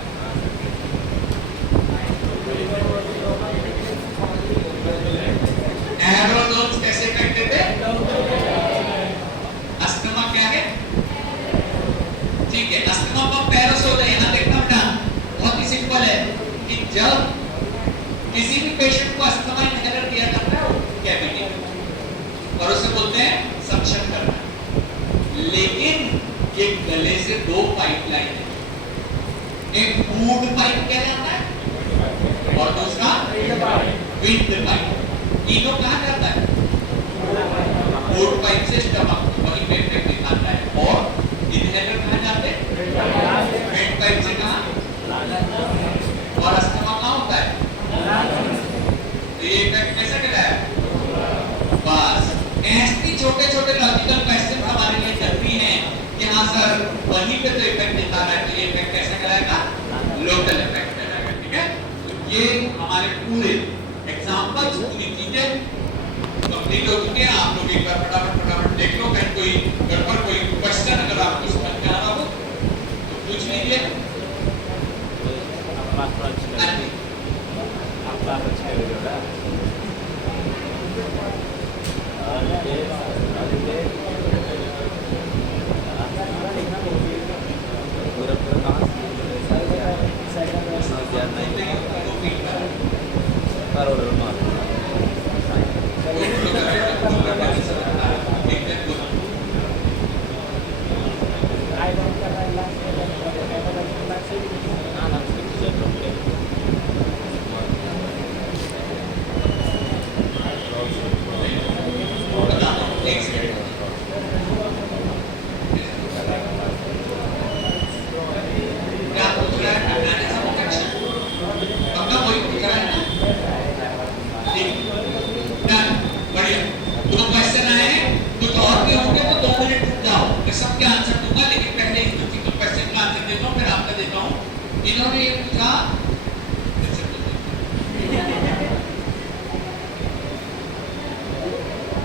एरोजोन्स कैसे इफेक्ट देते हैं? अस्थमा क्या है? ठीक है, अस्थमा का पैरासोल है। यहाँ देखना बेटा बहुत ही सिंपल है कि जब किसी भी पेशेंट को अस्थमा इनहेलर दिया जाता है कैविटी में, और उसे बोलते हैं सक्शन करना, लेकिन ये गले से दो पाइपलाइन है, एक फूड पाइप कहलाता है और दूसरा विंड पाइप। तीनों कहाँ जाता है? फूड पाइप से स्टमक, वही पेट में दिखाता है, और इनहेलर कहाँ जाते हैं? विंड पाइप से कहाँ? और अस्थमा कहाँ होता है? तो ये इफेक्ट कैसे करा है? बस ऐसे छोटे छोटे लॉजिकल क्वेश्चन हमारे लिए जरूरी हैं कि हाँ सर वहीं पे तो इफेक्ट दिखा रहा है, तो ये इफेक्ट कैसे कराएगा? लोकल इफेक्ट कराएगा। ठीक है, ये हमारे पूरे एग्जांपल्स, पूरी चीजें कंप्लीट हो चुके हैं। आप लोग एक बार फटाफट देख लो, कहीं कोई गड़बड़ कोई क्वेश्चन अगर आपको समझ में आ रहा हो तो पूछ लीजिए। इन्होंने ये पूछा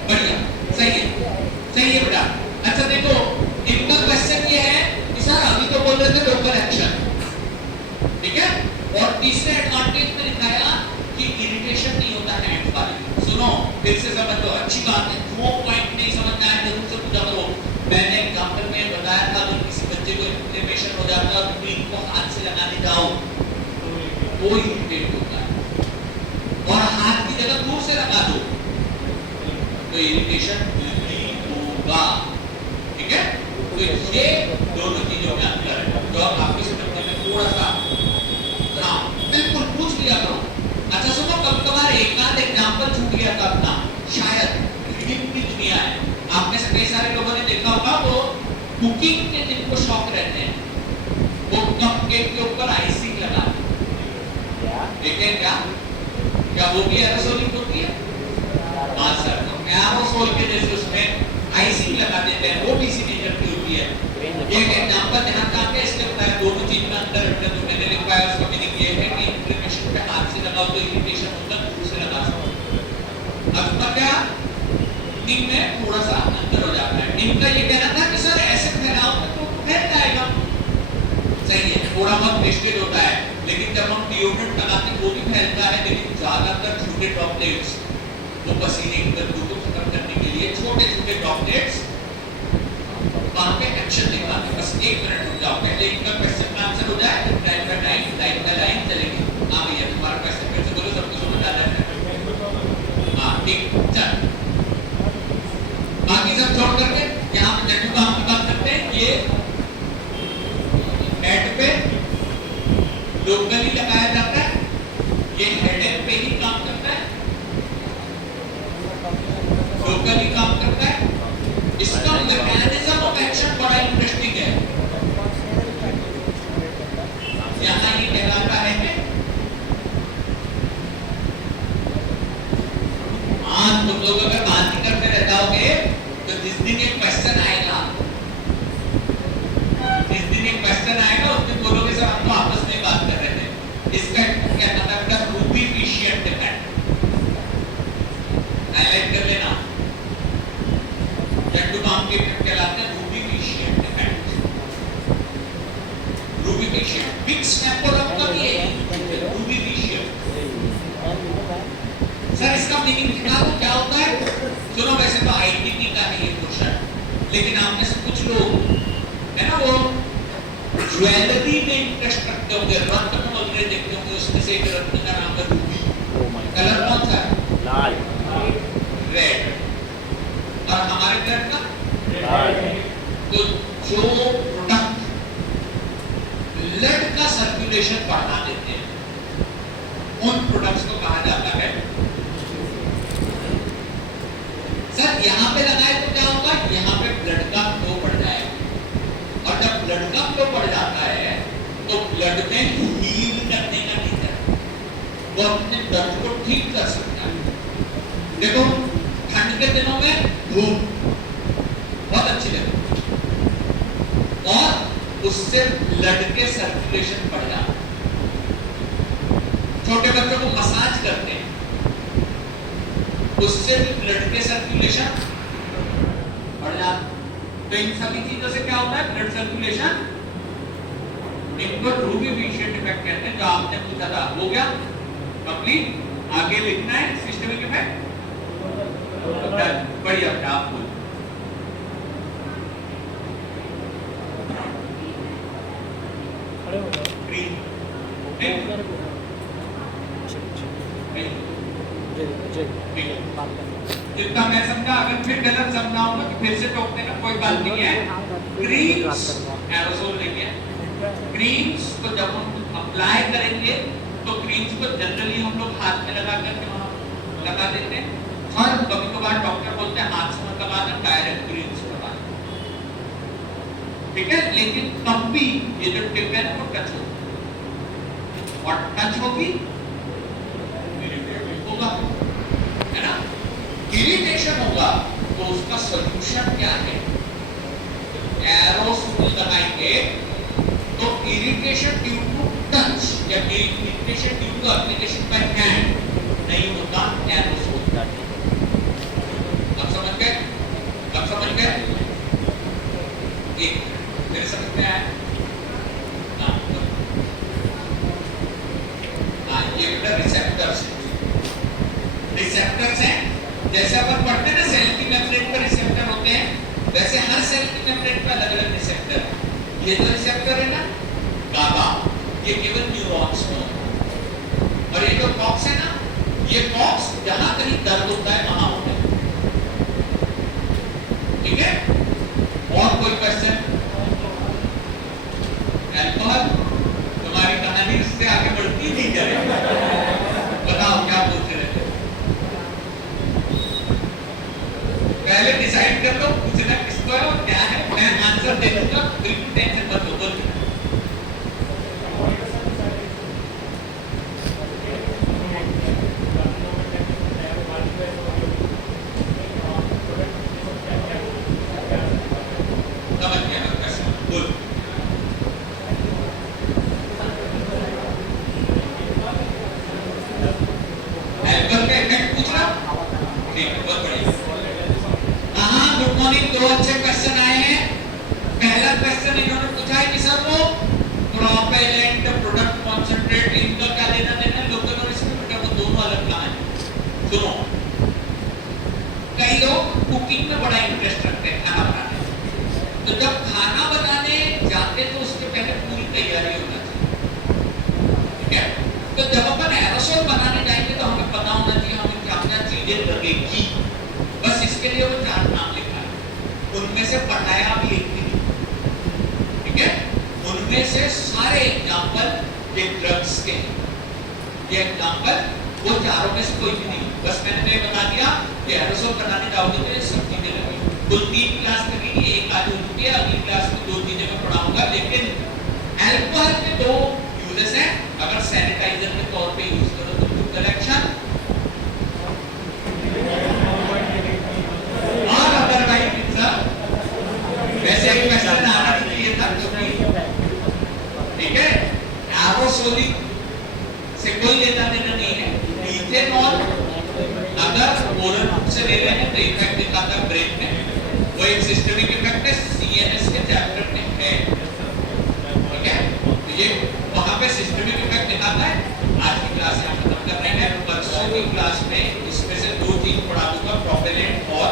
बढ़िया, सही है बेटा। अच्छा देखो इनका क्वेश्चन ये है कि सर अभी तो बोल रहे थे लोकल एक्शन, ठीक है, और तीसरे एडवांटेज में दिखाया कि इरिटेशन नहीं होता हैंड वाले। सुनो फिर से समझ लो, अच्छी बात है, वो पॉइंट नहीं समझ में आया जरूर से पूछा करो। मैंने एग्जांपल में बताया था अगर किसी बच्चे को इन्फ्लेमेशन हो जाता है और क्रीम को हाथ से लगाने जाओ तो इरिटेट होता है, और हाथ की जगह दूर से लगा दो तो इरिटेशन नहीं होगा। ठीक है, तो ये दोनों चीजों में अंतर है जो आपके समझने में थोड़ा सा, हाँ बिल्कुल पूछ लिया करो। अच्छा सुनो, कब कभार एक आध एग्जांपल छूट गया था अपना, शायद रीडिंग की दुनिया है, आप में से कई सारे लोगों ने देखा होगा वो कुकिंग के जिनको शौक रहते हैं वो कपकेक के ऊपर आइसिंग लगाते हैं। देखें क्या वो भी एरोसोलिक होती है? हाँ सर, तो एरोसोल के जैसे उसमें आइसिंग लगा देते हैं, वो भी इसी नेचर की होती है। एक एग्जांपल ध्यान का के इसलिए बताया, दोनों चीज में अंतर है जो मैंने लिखा है उसका मीनिंग ये है कि इन्फ्लेमेशन पे हाथ से लगाओ तो इरिटेशन होगा, दूर से लगा सकते हो। अब क्या मीनिंग में थोड़ा सा अंतर हो जाता है। इनका ये कहना था कि सर ऐसे फैलाओ तो फैल जाएगा, सही है, थोड़ा बहुत वेस्टेज होता है, लेकिन जब हम डिओड्रेंट लगाते हैं वो भी फैलता है, लेकिन ज्यादातर छोटे ड्रॉपलेट्स वो पसीने की बदबू को खत्म करने के लिए छोटे छोटे ड्रॉपलेट्स वहां पे एक्शन दिखाते हैं। बस 1 मिनट रुक जाओ, पहले इनका क्वेश्चन का आंसर हो जाए, फिर लाइन बाय लाइन चलेगी। हाँ भैया तुम्हारा क्वेश्चन फिर से बोलो, सबको समझ आ जाए। हाँ ठीक, चल बाकी सब छोड़ करके यहाँ पे जब काम की बात करते हैं, ये हेड पे लोकली लगाया जाता है, ये हेडेक पे ही काम करता है, लोकली काम करता है। इसका मैकेनिज्म ऑफ एक्शन बड़ा इंटरेस्टिंग है। यहाँ ये कहलाता है कि तुम लोग अगर बात ही करते रह जाओगे तो जिस दिन एक क्वेश्चन आएगा, उस दिन बोलोगे सर हम तो आपस में बात कर रहे थे। इसका क्या मतलब है? रूबिफिशिएंट इफेक्ट हाईलाइट कर लेना। जट्टूबाम के इफेक्ट कहलाते हैं रूबिफिशिएंट इफेक्ट। रूबिफिशिएंट बिग स्नैपोलम का भी है रूबिफिशिएंट। सर इसका मीनिंग क्या होता है? सुनो, वैसे तो आईटीपी का है ये क्वेश्चन, लेकिन आप में से कुछ लोग है ना वो ज्वेलरी में इंटरेस्ट रखते होंगे, रत्न वगैरह देखते होंगे, उसमें से एक रत्न का नाम है रूबी। कलर कौन सा है? लाल, रेड। और हमारे ब्लड का लाल। तो जो प्रोडक्ट ब्लड का सर्कुलेशन बढ़ा देते हैं उन प्रोडक्ट्स को कहा जाता है। सर यहाँ पे लगाए तो क्या होगा? यहाँ पे ब्लड का फ्लो बढ़ जाएगा, और जब ब्लड का फ्लो बढ़ जाता है तो ब्लड में हील करने का नेचर, वो अपने दर्द को ठीक कर सकता है। देखो ठंड के दिनों में धूप बहुत अच्छी लगती है और उससे ब्लड के सर्कुलेशन बढ़ जाता है। छोटे बच्चों को मसाज करते हैं, उससे भी ब्लड के सर्कुलेशन बढ़ जाता है। तो इन सभी चीजों से क्या होता है? Blood circulation. इनको रूबिफिशिएंट इफेक्ट कहते हैं, जो आपने पूछा था। हो गया कंप्लीट? आगे लिखना है सिस्टमिक इफेक्ट। बढ़िया, आप बोलो। ग्रीन जितना मैं समझा, अगर फिर गलत समझा होगा तो फिर से टोक देना, कोई बात नहीं है। क्रीम्स एरोसोल नहीं है। क्रीम्स को जब हम अप्लाई करेंगे तो क्रीम्स को जनरली हम लोग हाथ में लगा करके वहां लगा देते हैं, और कभी कभार डॉक्टर बोलते हैं हाथ से मत लगा दें, डायरेक्ट क्रीम्स लगा दें, ठीक है। लेकिन तब भी ये जो टिप है वो टच होगी, और टच होगी होगा, है ना? इरिटेशन होगा तो उसका सॉल्यूशन क्या है? एरोसोल लगाएंगे तो इरिटेशन ड्यू टू टच या irritation due to application by hand नहीं होता, एरोसोल। अब समझ गए? एक मेरे समझ में आया? ये बेटा रिसेप्टर्स हैं। जैसे अपन पढ़ते हैं ना सेल की मेम्ब्रेन पर रिसेप्टर होते हैं, वैसे हर सेल की मेम्ब्रेन पर अलग-अलग रिसेप्टर है। ये जो रिसेप्टर है ना गाबा, ये केवल न्यूरॉन्स में होता है, और ये जो कॉक्स है ना, ये कॉक्स जहां कहीं दर्द होता है वहां होता है, ठीक है। और कोई क्वेश्चन? अल्कोहल तुम्हारी कहानी इससे आगे बढ़ती नहीं जा रही, बताओ क्या पूछ रहे थे? पहले डिसाइड कर लो पूछना किसको है और क्या है, मैं आंसर दे दूंगा, बिल्कुल टेंशन मत लो। समझ गया क्वेश्चन? बोल। एल्कोहल का इफेक्ट पूछ रहा? ठीक है, बहुत बढ़िया। Good morning. दो अच्छे क्वेश्चन आए हैं। पहला क्वेश्चन इन्होंने पूछा है कि सर वो प्रोपेलेंट प्रोडक्ट कॉन्सेंट्रेट इनका क्या लेना देना है लोकल और इसमें? बेटा वो दोनों अलग कहां है। सुनो, कई लोग कुकिंग में बड़ा इंटरेस्ट रखते हैं, खाना बनाने, तो जब खाना बनाने जाते तो उसके पहले पूरी तैयारी होना चाहिए, ठीक है। तो जब अपन एरोसोल बनाने जाएंगे तो हमें पता होना चाहिए हमें क्या क्या चीजें लगेगी। बस इसके लिए वो 4 नाम लिखा है, उनमें उनमें से पढ़ाया भी एक भी नहीं, ठीक है। उनमें से सारे एग्जाम्पल ये ड्रग्स के हैं, ये एग्जाम्पल वो चारों में से कोई भी नहीं। बस मैंने तो ये बता दिया कि एरोसोल बनाने जाओगे तो ये सब चीजें लगी। कुल 3 क्लास लगेगी, एक आज हो चुकी है, अगली क्लास में 2 चीजें मैं पढ़ाऊंगा। लेकिन अल्कोहल के 2 यूजेस हैं। अगर सैनिटाइजर के तौर पे यूज करो तो गुड कलेक्शन, और अदरवाइज वैसे ही क्वेश्चन आना नहीं चाहिए था, क्योंकि ठीक है एरोसोलिक से कोई लेना देना नहीं है। इथेनॉल अगर ओरल से ले रहे हैं तो इफेक्ट दिखाता है ब्रेन में, वो एक सिस्टमिक इफेक्ट है, सीएनएस के चैप्टर में है, ठीक है। तो ये वहां पे सिस्टमिक इफेक्ट दिखाता है। आज की क्लास यहाँ खत्म कर रहे हैं। परसों की क्लास में इसमें से 2 चीज पढ़ा दूंगा, प्रोपेलेंट और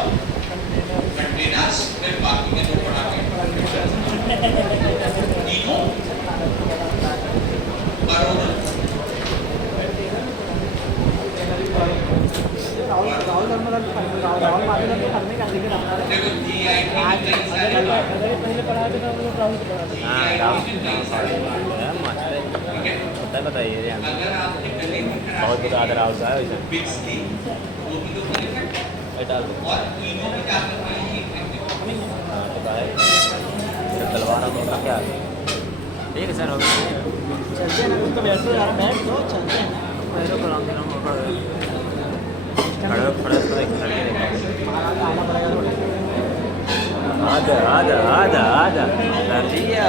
कंटेनर्स, फिर बाकी के 2 पढ़ा के तीनों बरोबर। राहुल माधुरी करने का लेकिन देखो जीआईटी में कई सारे पहले पढ़ा थे राहुल को पढ़ा था। हाँ राहुल मस्त है, ठीक है। बताइए अगर आपने गले में बहुत बुरा आदर राहुल साहब इसे बिट्स ली वो भी तो इफेक्ट है, डाल दो। और तीनों में जाकर वही इफेक्ट है। हाँ तो भाई तलवार तो क्या ठीक है सर, हो गया चलते हैं ना, तुम तो वैसे यार बैठ दो, चलते हैं ना। खड़े खड़े तो एक खड़े आना पड़ेगा थोड़ा। आजा आजा आजा आजा कर दिया